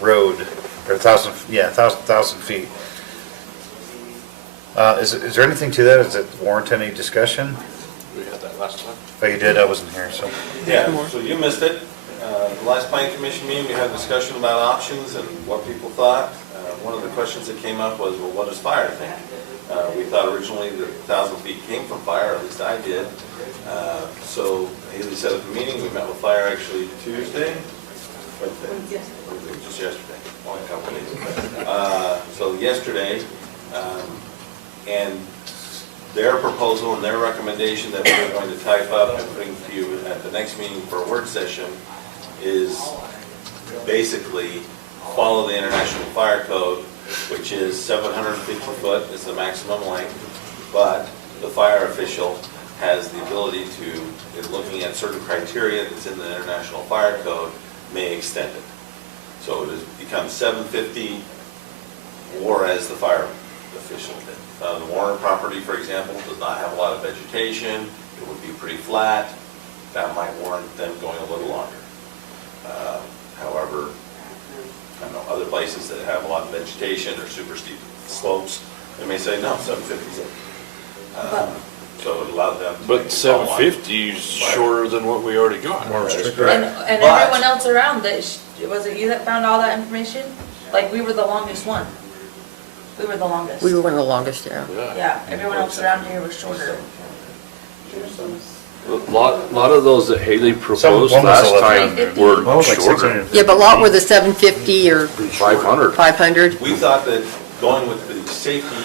road, or 1,000 feet. Is there anything to that? Does it warrant any discussion? We had that last time. Oh, you did? I wasn't here, so. Yeah, so you missed it. The last planning commission meeting, we had a discussion about options and what people thought. One of the questions that came up was, well, what does fire think? We thought originally that 1,000 feet came from fire, at least I did. So Haley set up a meeting, we met with fire actually Tuesday, Wednesday, just yesterday, only a couple days. So yesterday, and their proposal and their recommendation that we're going to type up and bring to you at the next meeting for a work session is basically follow the International Fire Code, which is 750 foot is the maximum length, but the fire official has the ability to, in looking at certain criteria that's in the International Fire Code, may extend it. So it has become 750 or as the fire official did. The Warren property, for example, does not have a lot of vegetation. It would be pretty flat. That might warrant them going a little longer. However, I don't know, other places that have a lot of vegetation or super steep slopes, they may say, no, 750 is it. So it allowed them to. But 750 is shorter than what we already got. More restricted. And But- everyone else around, was it you that found all that information? Like, we were the longest one. We were the longest. We were one of the longest, yeah. Yeah, everyone else around here was shorter. A lot of those that Haley proposed one was last 11. time were One was like shorter. 600. Yeah, but a lot were the 750 or 500. 500. We thought that going with the safety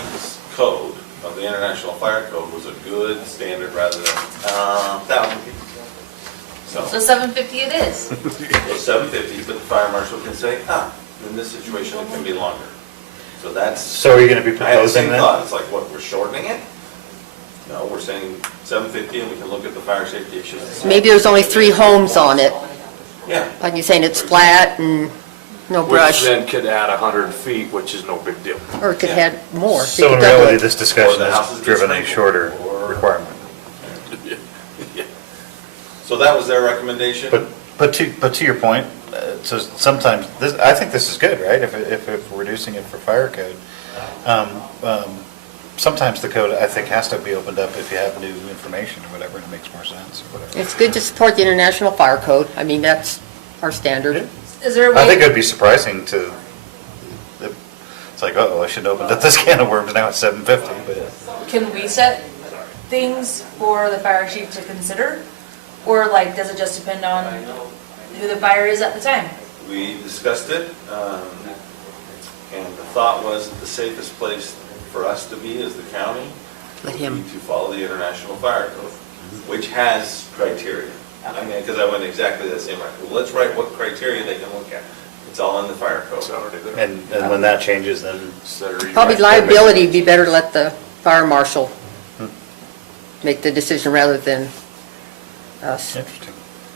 code of the International Fire Code was a good standard rather than 1,000 feet. So 750 it is. So 750, but the fire marshal can say, in this situation, it can be longer. So that's. So are you going to be I had the same proposing then? thought, it's like, what, we're shortening it? No, we're saying 750 and we can look at the fire safety issues. Maybe there's only 3 homes on it. Yeah. Like you're saying, it's flat and no Which brush. then could add 100 feet, which is no big deal. Or it could have more. They So in could double reality, it. this discussion Or the house has is driven a sprinkled, shorter or- requirement. So that was their recommendation. But to your point, so sometimes, I think this is good, right? If we're reducing it for fire code. Sometimes the code, I think, has to be opened up if you have new information or whatever, and it makes more sense or whatever. It's good to support the International Fire Code. I mean, that's our standard. Is there a way? I think it would be surprising to, it's like, uh-oh, I shouldn't open up this can of worms, now it's 750, but. Can we set things for the fire chief to consider? Or like, does it just depend on who the fire is at the time? We discussed it, and the thought was that the safest place for us to be as the county Let would him. be to follow the International Fire Code, which has criteria. I mean, because I went exactly the same way. Well, let's write what criteria they can look at. It's all in the fire code. And when that changes, then. Probably liability would be better to let the fire marshal make the decision rather than Us. Interesting.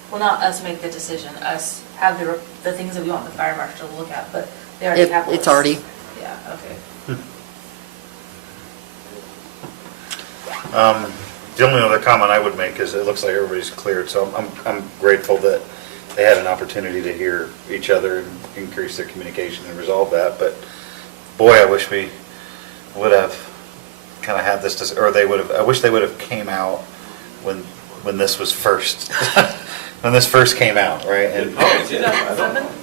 Well, not us make the decision, us have the things that we want the fire marshal to look at, but they already have a It's list. already, Yeah, okay. The only other comment I would make is it looks like everybody's cleared, so I'm grateful that they had an opportunity to hear each other and increase their communication and resolve that, but boy, I wish we would have kind of had this, or I wish they would have came out when this was first, when this first came out, right? And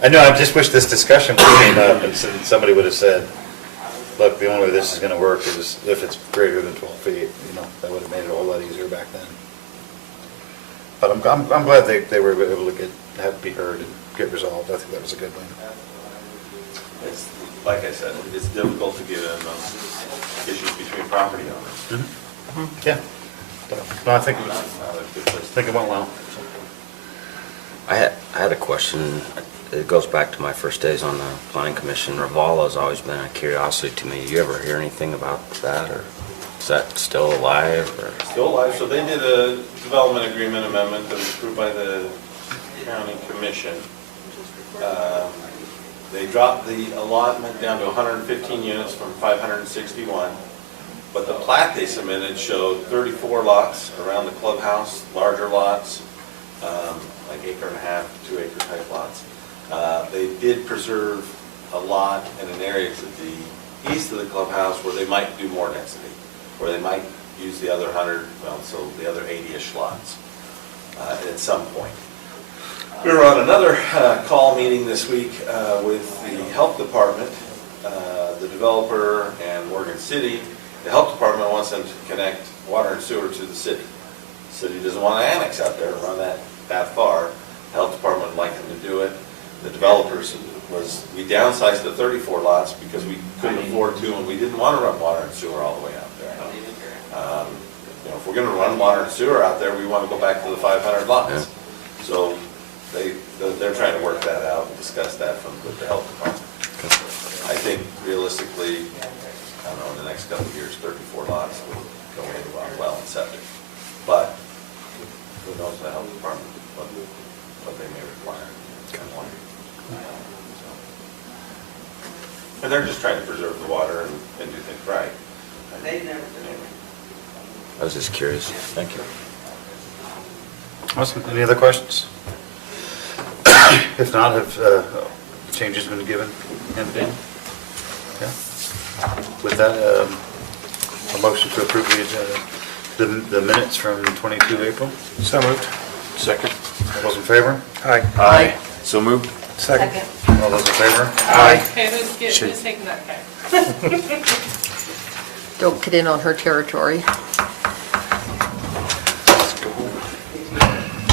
I know, I just wish this discussion would have came up and somebody would have said, look, the only way this is going to work is if it's greater than 12 feet, that would have made it a whole lot easier back then. But I'm glad they were able to be heard and get resolved. I think that was a good win. It's, like I said, it's difficult to get in issues between property owners. Yeah. No, I think it went well. I had a question. It goes back to my first days on the planning commission. Ravala's always been a curiosity to me. You ever hear anything about that, or is that still alive? Or? Still alive. So they did a development agreement amendment that was approved by the county commission. They dropped the allotment down to 115 units from 561. But the plat they submitted showed 34 lots around the clubhouse, larger lots, like 1.5 to 2 acre type lots. They did preserve a lot in an area to the east of the clubhouse where they might do more density, where they might use the other 100, so the other 80-ish lots at some point. We were on another call meeting this week with the health department, the developer, and Morgan City. The health department wants them to connect water and sewer to the city. The city doesn't want to annex out there and run that far. The health department would like them to do it. The developers we downsized to 34 lots because we couldn't afford to, and we didn't want to run water and sewer all the way out there. If we're going to run water and sewer out there, we want to go back to the 500 lots. Yeah. So they're trying to work that out and discuss that with the health department. I think realistically, I don't know, in the next couple of years, 34 lots will go into our well and septic. But who knows the health department, what they may require. And they're just trying to preserve the water and do things right. I was just curious. Thank you. Awesome. Any other questions? If not, have changes been given and been? Yeah. With that, a motion to approve the minutes from 22 April? So moved. Second. All those in favor? Aye. Aye. So moved. Second. All those in favor? Aye. Okay, who's taking that guy? don't get in on her territory.